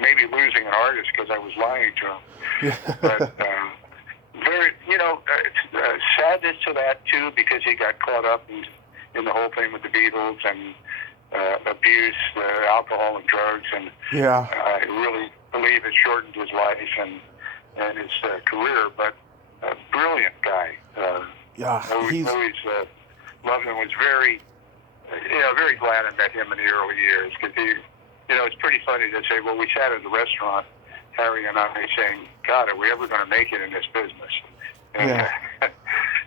maybe losing an artist because I was lying to him. Yeah. But very, you know, sadness to that too, because he got caught up in the whole thing with the Beatles and abuse, alcohol and drugs, and yeah. I really believe it shortened his life and his career. But a brilliant guy. Yeah, always loved him. Was very, very glad I met him in the early years because he, you know, it's pretty funny to say. Well, we sat at the restaurant, Harry and I, saying, "God, are we ever going to make it in this business?" And, yeah.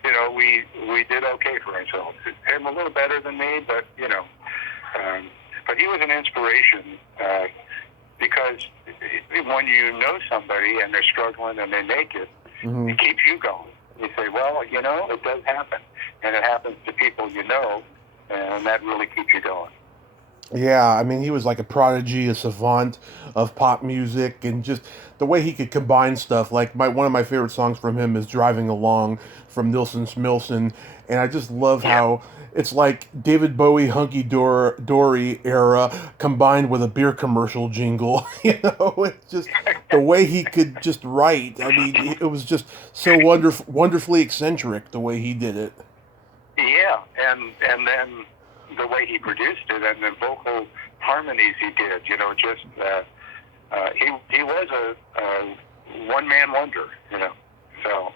You know, we did okay for ourselves. Him a little better than me, but you know. But he was an inspiration because when you know somebody and they're struggling and they make it, it keeps you going. You say, well, you know, it does happen. And it happens to people you know, and that really keeps you going. Yeah, I mean, he was like a prodigy, a savant of pop music, and just the way he could combine stuff. Like one of my favorite songs from him is "Driving Along" from Nilsson Smilson, and I just love Yeah. how it's like David Bowie hunky dory era combined with a beer commercial jingle. It's just the way he could just write. I mean, it was just so wonderfully eccentric the way he did it. Yeah, and then the way he produced it and the vocal harmonies he did, just he was a one man wonder, So,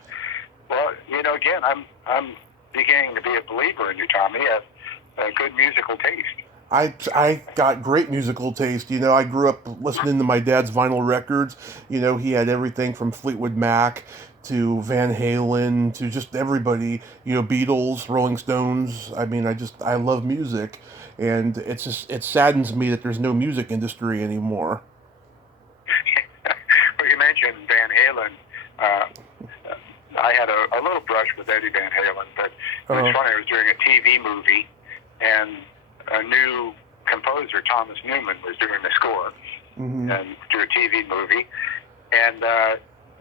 well, again, I'm beginning to be a believer in you, Tommy. A good musical taste. I got great musical taste. I grew up listening to my dad's vinyl records. He had everything from Fleetwood Mac to Van Halen to just everybody. Beatles, Rolling Stones. I mean, I love music, and it saddens me that there's no music industry anymore. Well, you mentioned Van Halen. Uh, I had a little brush with Eddie Van Halen, but it was funny. I was doing a TV movie, and a new composer, Thomas Newman, was doing the score and to a TV movie. And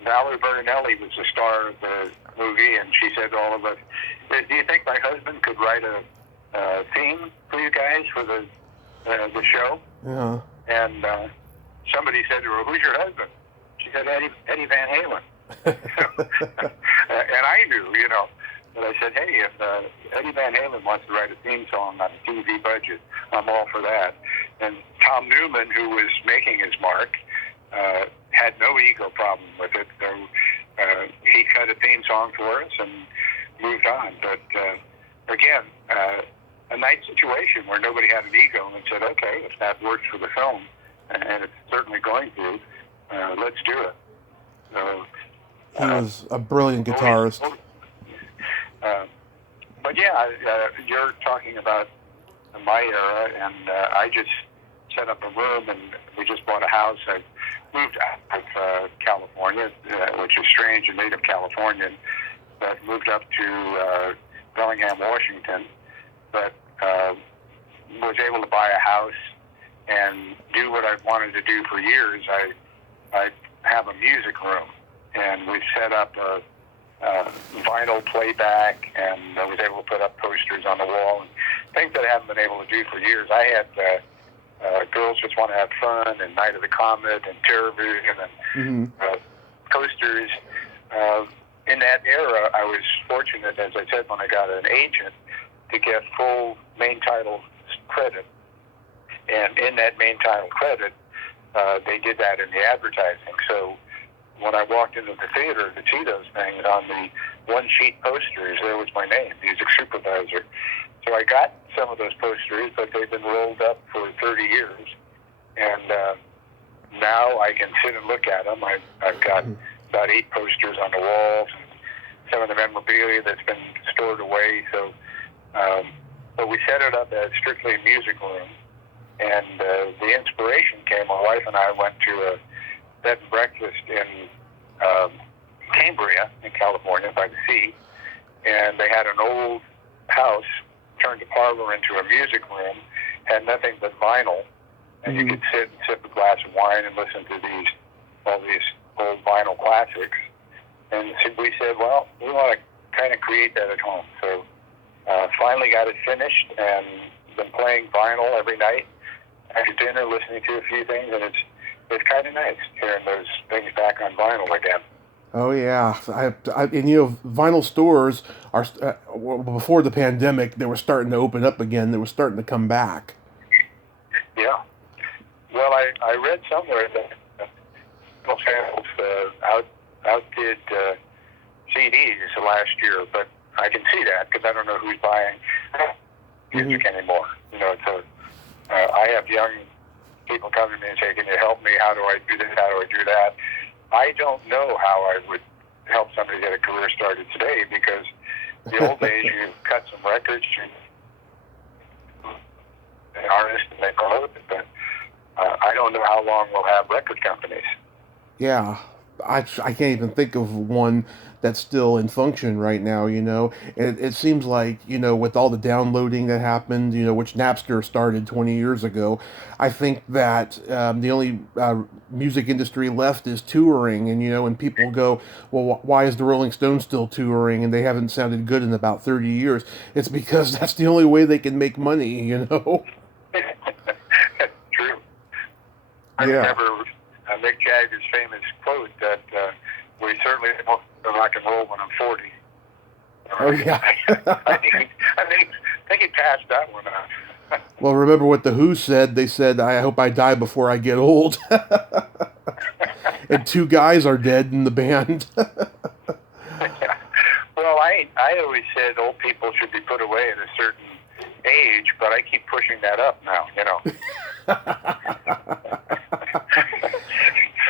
Valerie Bertinelli was the star of the movie, and she said to all of us, "Do you think my husband could write a theme for you guys for the show?" Yeah. And somebody said to her, "Who's your husband?" She said, Eddie Van Halen." And I knew, but I said, "Hey, if Eddie Van Halen wants to write a theme song on a TV budget, I'm all for that." And Tom Newman, who was making his mark, had no ego problem with it. So he cut a theme song for us and moved on. But again, a nice situation where nobody had an ego and said, "Okay, if that works for the film, and it's certainly going to, let's do it." So, He was a brilliant guitarist. But yeah, you're talking about my era, and I just set up a room, and we just bought a house. I moved out of California, which is strange, a native Californian, but moved up to Bellingham, Washington, but was able to buy a house and do what I've wanted to do for years. I have a music room, and we set up a vinyl playback, and I was able to put up posters on the wall and things that I haven't been able to do for years. I had Girls Just Want to Have Fun and Night of the Comet and Terror Vision and posters. In that era, I was fortunate, as I said, when I got an agent, to get full main title credit. And in that main title credit, they did that in the advertising. So when I walked into the theater to see those things, on the one-sheet posters, there was my name, music supervisor. So I got some of those posters, but they've been rolled up for 30 years. And now I can sit and look at them. I've got about 8 posters on the walls, and some of the memorabilia that's been stored away. So but we set it up as strictly a music room. And the inspiration came, my wife and I went to a bed and breakfast in Cambria, in California, by the sea, and they had an old house turned a parlor into a music room, had nothing but vinyl, and you could sit and sip a glass of wine and listen to all these old vinyl classics. And so we said, well, we want to kind of create that at home. So finally got it finished, and been playing vinyl every night after dinner, listening to a few things, and it's kind of nice hearing those things back on vinyl again. Oh yeah, and vinyl stores are before the pandemic. They were starting to open up again. They were starting to come back. Yeah. Well, I read somewhere that sales outdid CDs last year, but I can see that because I don't know who's buying music anymore. So I have young people coming to me and saying, "Can you help me? How do I do this? How do I do that?" I don't know how I would help somebody get a career started today, because the old days you cut some records, you're an artist, and they go with it. But I don't know how long we'll have record companies. Yeah, I can't even think of one that's still in function right now, And it seems like, with all the downloading that happened, which Napster started 20 years ago, I think that the only music industry left is touring. And people go, well, why is the Rolling Stones still touring and they haven't sounded good in about 30 years? It's because that's the only way they can make money. True. I Yeah. remember Mick Jagger's famous quote that we certainly won't go rock and roll when I'm 40. Oh, yeah. I think he passed that one off. Well, remember what the Who said? They said, I hope I die before I get old. And 2 guys are dead in the band. Well, I always said old people should be put away at a certain age, but I keep pushing that up now,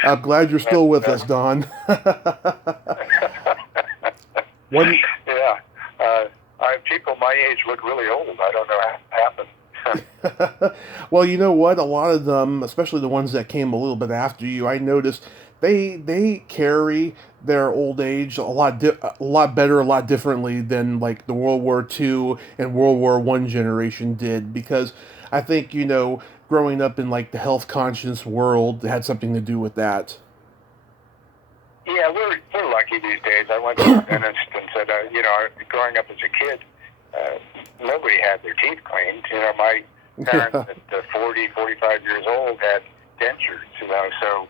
I'm glad you're still with us, Don. Yeah. People my age look really old. I don't know how it happened. Well, you know what? A lot of them, especially the ones that came a little bit after you, I noticed they carry their old age a lot better, a lot differently than like the World War II and World War One generation did. Because I think growing up in like the health conscious world had something to do with that. Yeah, we're lucky these days. I went to the dentist and said, growing up as a kid, nobody had their teeth cleaned. My parents at 40, 45 years old had dentures, so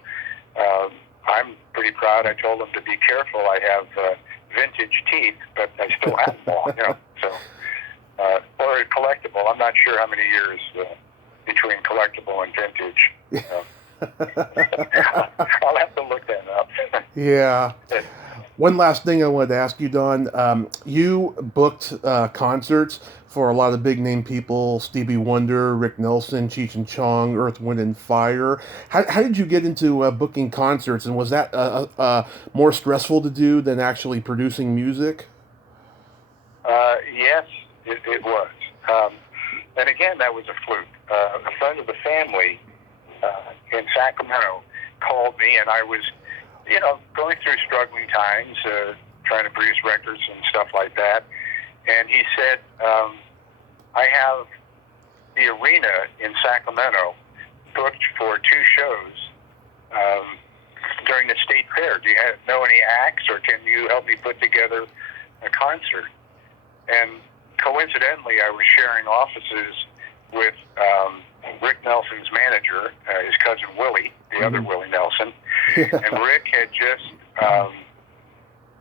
I'm pretty proud. I told them to be careful. I have vintage teeth, but I still have them all, so, or a collectible. I'm not sure how many years between collectible and vintage. I'll have to look that up. Yeah. One last thing I wanted to ask you, Don. You booked concerts for a lot of big name people: Stevie Wonder, Rick Nelson, Cheech and Chong, Earth, Wind and Fire. How did you get into booking concerts, and was that more stressful to do than actually producing music? Yes, it was. And again, that was a fluke. A friend of the family in Sacramento called me, and I was, going through struggling times, trying to produce records and stuff like that. And he said, I have the arena in Sacramento booked for 2 shows during the state fair. Do you know any acts, or can you help me put together a concert? And coincidentally, I was sharing offices with Rick Nelson's manager, his cousin Willie, the other Willie Nelson. And Rick had just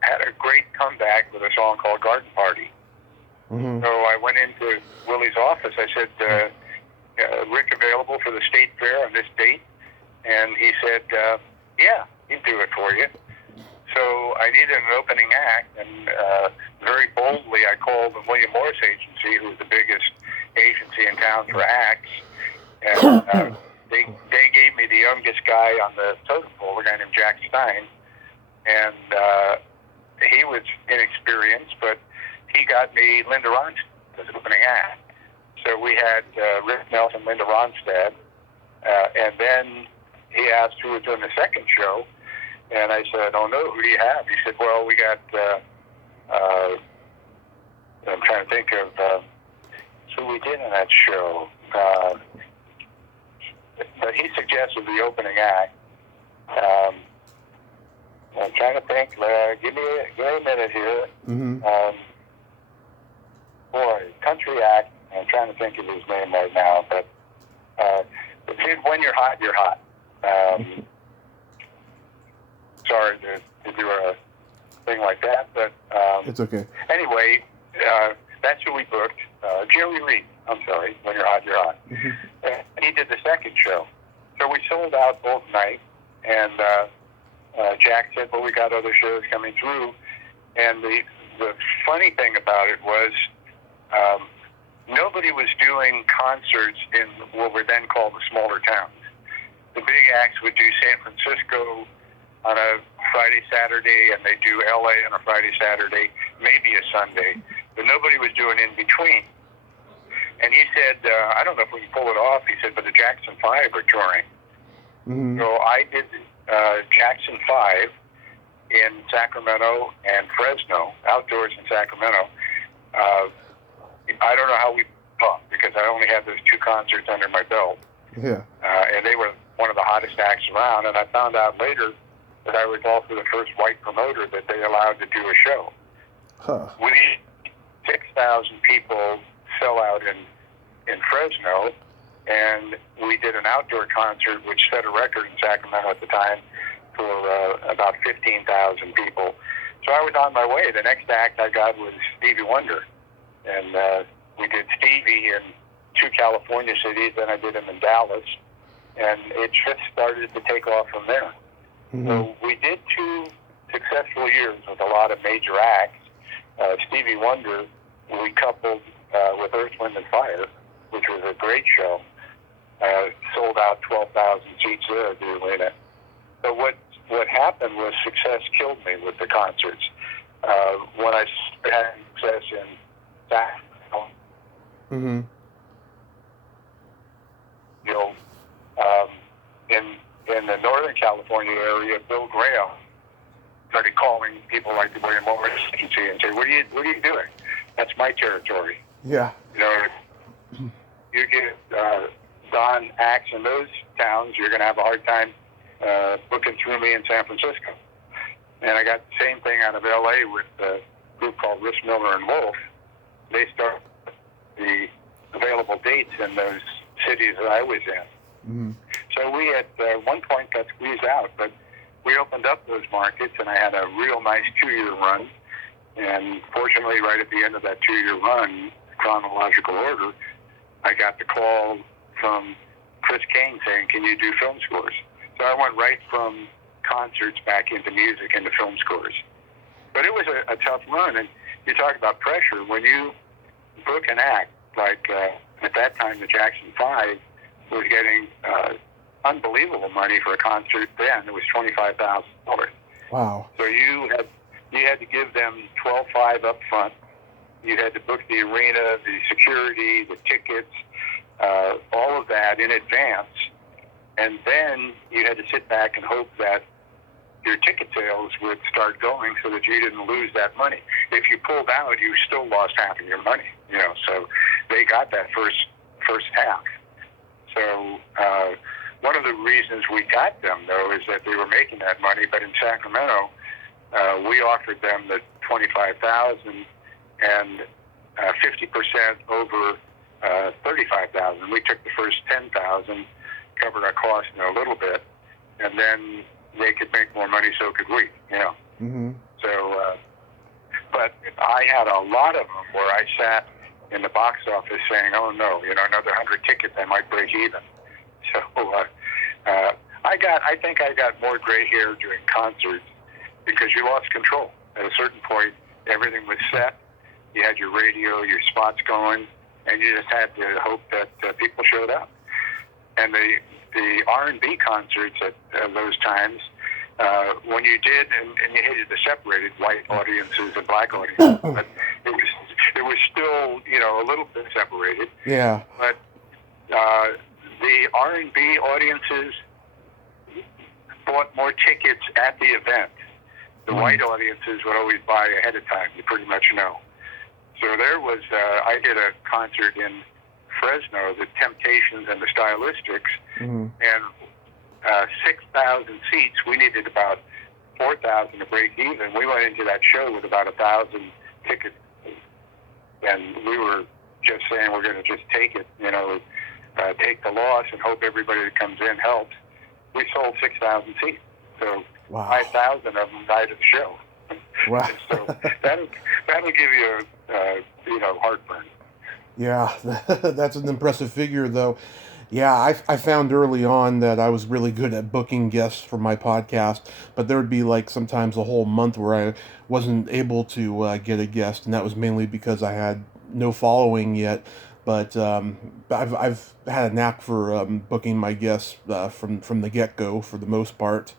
had a great comeback with a song called Garden Party. So I went into Willie's office. I said, Rick available for the state fair on this date? And he said, yeah, he'd do it for you. So I needed an opening act, and very boldly I called the William Morris Agency, who was the biggest agency in town for acts. And they gave me the youngest guy on the totem pole, a guy named Jack Stein. And he was inexperienced, but he got me Linda Ronstadt as an opening act. So we had Rick Nelson, Linda Ronstadt, and then he asked who was doing the second show. And I said, oh no, who do you have? He said, well, we got, I'm trying to think of who we did in that show. But he suggested the opening act. I'm trying to think, give me a minute here. Country act, I'm trying to think of his name right now, but when you're hot, you're hot. Sorry to do a thing like that, but it's okay. Anyway, that's who we booked. Jerry Reed, I'm sorry, when you're hot, you're hot. And he did the second show. So we sold out both nights, and Jack said, well, we got other shows coming through. And the funny thing about it was nobody was doing concerts in what were then called the smaller towns. The big acts would do San Francisco on a Friday, Saturday, and they do LA on a Friday, Saturday, maybe a Sunday, but nobody was doing in between. And he said, I don't know if we can pull it off. He said, but the Jackson 5 are touring. So I did Jackson 5, in Sacramento and Fresno, outdoors in Sacramento. I don't know how we pumped because I only had those 2 concerts under my belt. Yeah. And they were one of the hottest acts around. And I found out later that I was also the first white promoter that they allowed to do a show. Huh. We 6,000 people sell out in Fresno, and we did an outdoor concert which set a record in Sacramento at the time for about 15,000 people. So I was on my way. The next act I got was Stevie Wonder, and we did Stevie in 2 California cities, then I did him in Dallas, and it just started to take off from there. Mm-hmm. So we did 2 successful years with a lot of major acts. Stevie Wonder, we coupled with Earth, Wind & Fire, which was a great show. Sold out 12,000 seats there at the arena. But what happened was success killed me with the concerts. When I had success in Sacramento, Mm-hmm. you know, in the Northern California area, Bill Graham started calling people like the William Morris Agency and say, "What are you doing? That's my territory." Yeah. You know, you get Don acts in those towns, you're going to have a hard time booking through me in San Francisco. And I got the same thing out of L.A. with a group called Rich Miller and Wolf. They started the available dates in those cities that I was in. Mm-hmm. So we at one point got squeezed out, but we opened up those markets, and I had a real nice 2-year run. And fortunately, right at the end of that 2-year run, chronological order, I got the call from Chris Kane saying, "Can you do film scores?" So I went right from concerts back into music, into film scores. But it was a tough run, and you talk about pressure. When you book an act, like at that time the Jackson 5 was getting unbelievable money for a concert then. It was $25,000. Wow. So you had to give them $12,500 up front. You had to book the arena, the security, the tickets, all of that in advance. And then you had to sit back and hope that your ticket sales would start going so that you didn't lose that money. If you pulled out, you still lost half of your money, you know. So they got that first half. So one of the reasons we got them, though, is that they were making that money. But in Sacramento, we offered them the $25,000 and 50% over $35,000. We took the first $10,000, covered our costs in a little bit, and then they could make more money, so could we, you know. Mm-hmm. So, but I had a lot of them where I sat in the box office saying, "Oh no, you know, another 100 tickets, I might break even." So I think I got more gray hair during concerts because you lost control. At a certain point, everything was set. You had your radio, your spots going, and you just had to hope that people showed up. And the R&B concerts at those times, when you did, and you hated the separated white audiences and black audiences, but it was still, you know, a little bit separated. Yeah. But the R&B audiences bought more tickets at the event. The white audiences would always buy ahead of time, you pretty much know. So there was, I did a concert in Fresno, the Temptations and the Stylistics, and 6,000 seats. We needed about 4,000 to break even. We went into that show with about 1,000 tickets, and we were just saying we're going to just take it, you know, take the loss and hope everybody that comes in helps. We sold 6,000 seats, so wow. 5,000 of them died at the show. Wow. So that'll give you you know, heartburn. Yeah, that's an impressive figure, though. Yeah, I found early on that I was really good at booking guests for my podcast, but there would be like sometimes a whole month where I wasn't able to get a guest, and that was mainly because I had no following yet. But I've had a knack for booking my guests from the get-go for the most part.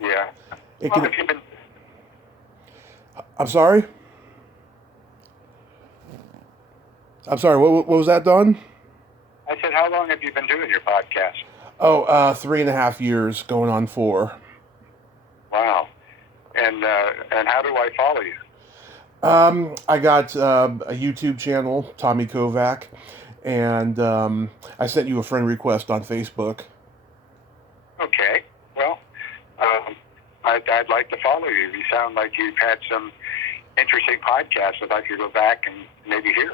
Yeah. I'm sorry? What was that, Don? I said, how long have you been doing your podcast? Oh, 3.5 years, going on 4. Wow. And how do I follow you? I got a YouTube channel, Tommy Kovac, and I sent you a friend request on Facebook. Okay. Well, I'd like to follow you. You sound like you've had some interesting podcasts. I'd like to go back and maybe hear.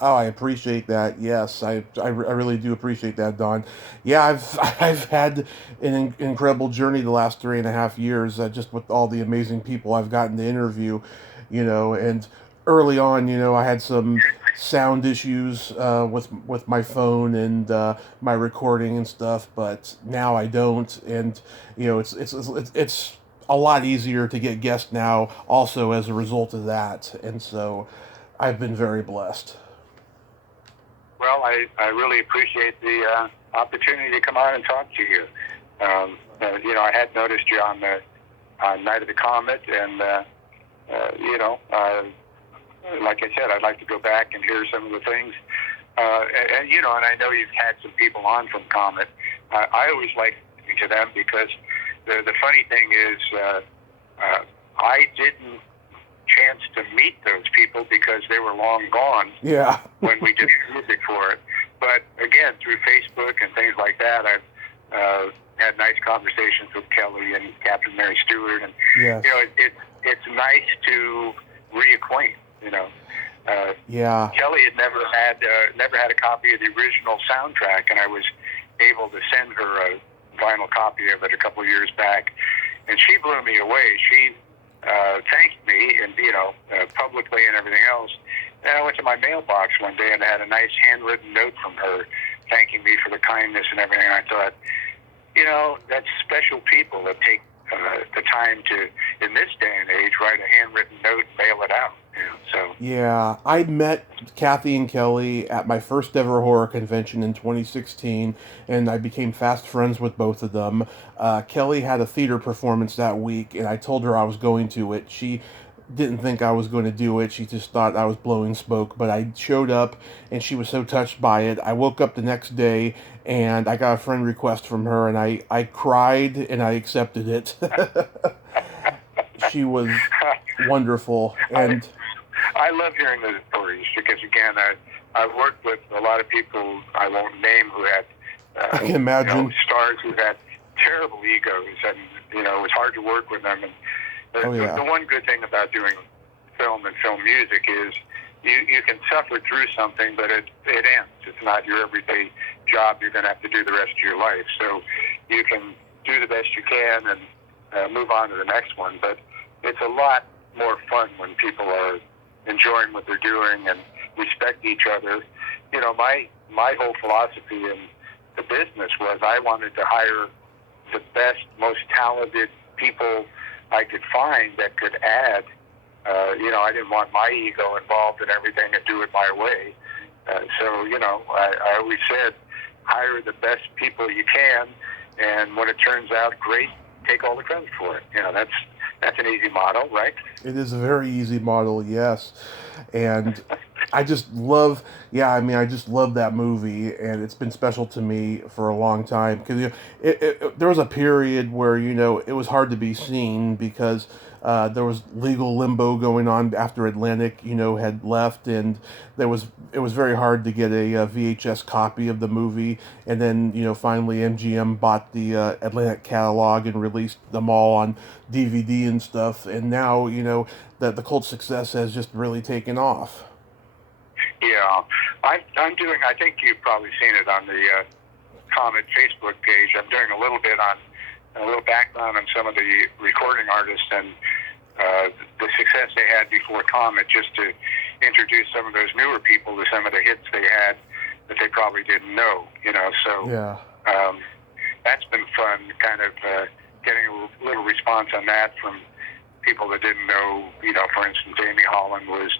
Oh, I appreciate that. Yes, I really do appreciate that, Don. Yeah, I've had an incredible journey the last 3.5 years, just with all the amazing people I've gotten to interview, and early on, I had some sound issues with my phone and my recording and stuff, but now I don't, and it's a lot easier to get guests now, also as a result of that, and so I've been very blessed. Well, I really appreciate the opportunity to come on and talk to you. I had noticed you on the Night of the Comet, and like I said, I'd like to go back and hear some of the things. And I know you've had some people on from Comet. I always like listening to them because the funny thing is I didn't chance to meet those people because they were long gone. Yeah. When we did music for it. But again, through Facebook and things like that, I've had nice conversations with Kelly and Catherine Mary Stewart, and yes. It's nice to reacquaint. Yeah. Kelly had never had a copy of the original soundtrack, and I was able to send her a vinyl copy of it a couple of years back, and she blew me away. She thanked me, and publicly and everything else. And I went to my mailbox one day, and I had a nice handwritten note from her thanking me for the kindness and everything. And I thought, that's special people that take the time to, in this day and age, write a handwritten note and mail it out. So yeah, I met Kathy and Kelly at my first ever horror convention in 2016, and I became fast friends with both of them. Kelly had a theater performance that week, and I told her I was going to it. She didn't think I was going to do it. She just thought I was blowing smoke, but I showed up, and she was so touched by it. I woke up the next day, and I got a friend request from her, and I cried, and I accepted it. She was wonderful, and I love hearing those stories because, again, I've worked with a lot of people I won't name who had I can imagine stars who had terrible egos, and it was hard to work with them. And the one good thing about doing film and film music is you can suffer through something, but it ends. It's not your everyday job you're going to have to do the rest of your life. So you can do the best you can and move on to the next one. But it's a lot more fun when people are enjoying what they're doing and respect each other. My whole philosophy in the business was I wanted to hire the best, most talented people I could find that could add. I didn't want my ego involved in everything and do it my way. I always said, hire the best people you can, and when it turns out great, take all the credit for it. That's an easy model, right? It is a very easy model, yes. And I just love, I just love that movie, and it's been special to me for a long time. Because there was a period where, it was hard to be seen because there was legal limbo going on after Atlantic, had left, and it was very hard to get a VHS copy of the movie. And then, finally MGM bought the Atlantic catalog and released them all on DVD and stuff. And now, that the cult success has just really taken off. Yeah, I'm doing. I think you've probably seen it on the Comet Facebook page. I'm doing a little background on some of the recording artists and the success they had before Comet, just to introduce some of those newer people to some of the hits they had that they probably didn't know. So yeah. That's been fun, kind of getting a little response on that from people that didn't know. For instance, Amy Holland was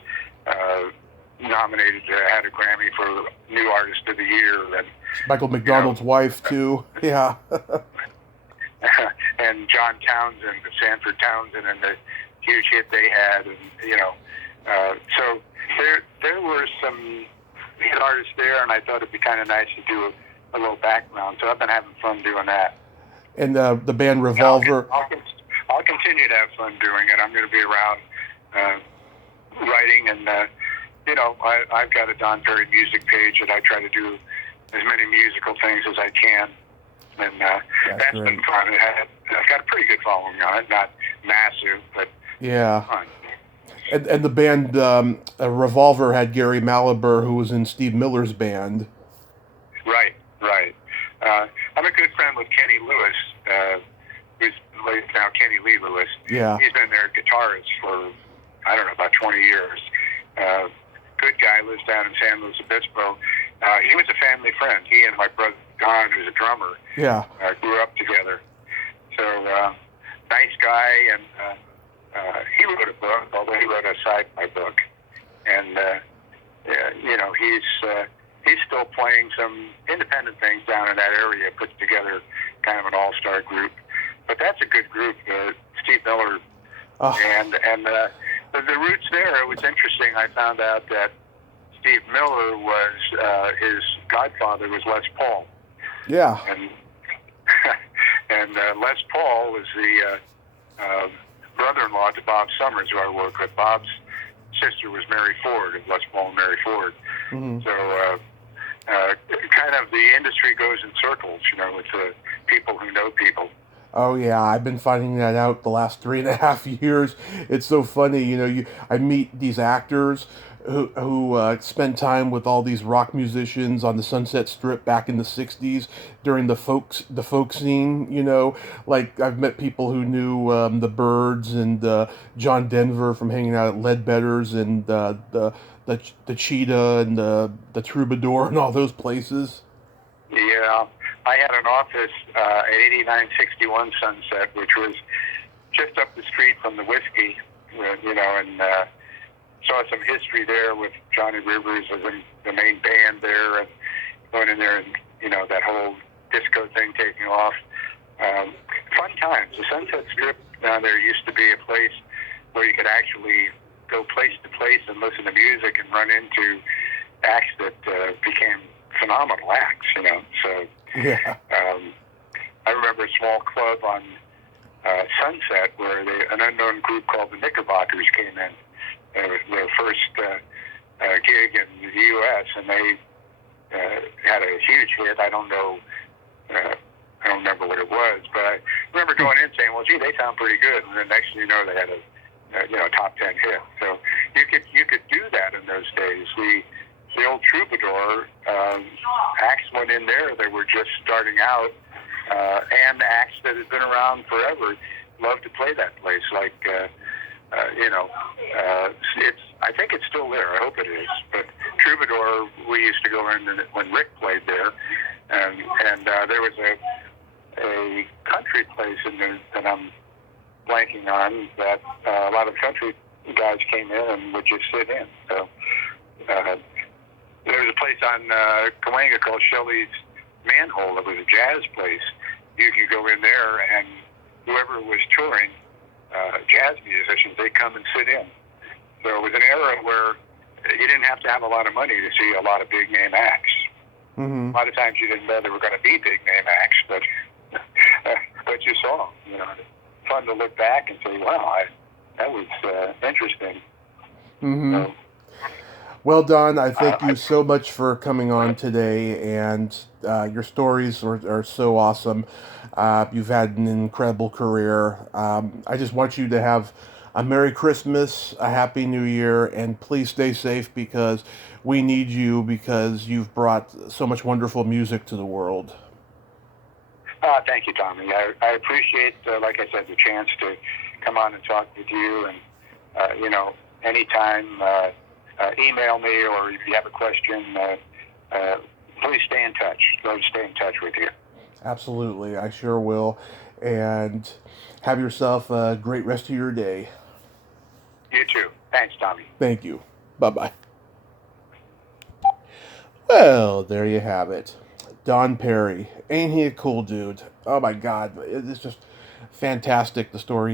nominated, had a Grammy for New Artist of the Year, and Michael McDonald's wife too. Yeah. And John Townsend, Sanford Townsend, and the huge hit they had, and so there were some hit artists there, and I thought it'd be kind of nice to do a little background. So I've been having fun doing that. And the band Revolver. I'll continue to have fun doing it. I'm going to be around writing, and I've got a Don Perry music page that I try to do as many musical things as I can, and that's been fun. I've got a pretty good following on it, not massive, but fun. And the band Revolver had Gary Malaber, who was in Steve Miller's band. Right. I'm a good friend with Kenny Lewis, who's now Kenny Lee Lewis. Yeah. He's been their guitarist for, I don't know, about 20 years. Good guy, lives down in San Luis Obispo. He was a family friend. He and my brother Don, who's a drummer, grew up together. So, nice guy, and he wrote a book, although he wrote a sci-fi book. And, he's still playing some independent things down in that area, puts together kind of an all-star group. But that's a good group, Steve Miller. And the roots there, it was interesting. I found out that Steve Miller was, his godfather was Les Paul. Yeah. And Les Paul was the brother-in-law to Bob Summers, who I work with. Bob's sister was Mary Ford, and Les Paul and Mary Ford. Mm-hmm. So kind of the industry goes in circles, with people who know people. Oh yeah, I've been finding that out the last 3.5 years. It's so funny, I meet these actors who spend time with all these rock musicians on the Sunset Strip back in the '60s during the folk scene. Like I've met people who knew the Byrds and John Denver from hanging out at Ledbetter's and the Cheetah and the Troubadour and all those places. Yeah. I had an office at 8961 Sunset, which was just up the street from the Whiskey, and saw some history there with Johnny Rivers as the main band there, and going in there and, that whole disco thing taking off. Fun times. The Sunset Strip down there used to be a place where you could actually go place to place and listen to music and run into acts that became phenomenal acts, so... Yeah. I remember a small club on Sunset where an unknown group called the Knickerbockers came in. It was their first gig in the U.S., and they had a huge hit. I don't remember what it was, but I remember going in saying, "Well, gee, they sound pretty good." And then next thing you know, they had a top 10 hit. So you could do that in those days. The old Troubadour, acts went in there that were just starting out, and acts that had been around forever loved to play that place. Like, I think it's still there. I hope it is. But Troubadour, we used to go in when Rick played there, and there was a country place in there that I'm blanking on that a lot of country guys came in and would just sit in. So. There was a place on Cahuenga called Shelley's Manhole. It was a jazz place. You could go in there, and whoever was touring, jazz musicians, they'd come and sit in. So it was an era where you didn't have to have a lot of money to see a lot of big-name acts. Mm-hmm. A lot of times you didn't know there were going to be big-name acts, but you saw them. Fun to look back and say, wow, that was interesting. Mm-hmm. So, well, Don, I thank you so much for coming on today, and your stories are so awesome. You've had an incredible career. I just want you to have a Merry Christmas, a Happy New Year, and please stay safe because we need you because you've brought so much wonderful music to the world. Thank you, Tommy. I appreciate, like I said, the chance to come on and talk with you, and, anytime... email me, or if you have a question, please stay in touch. Love to stay in touch with you. Absolutely, I sure will. And have yourself a great rest of your day. You too. Thanks, Tommy. Thank you. Bye-bye. Well, there you have it. Don Perry. Ain't he a cool dude? Oh my God. It's just fantastic, the story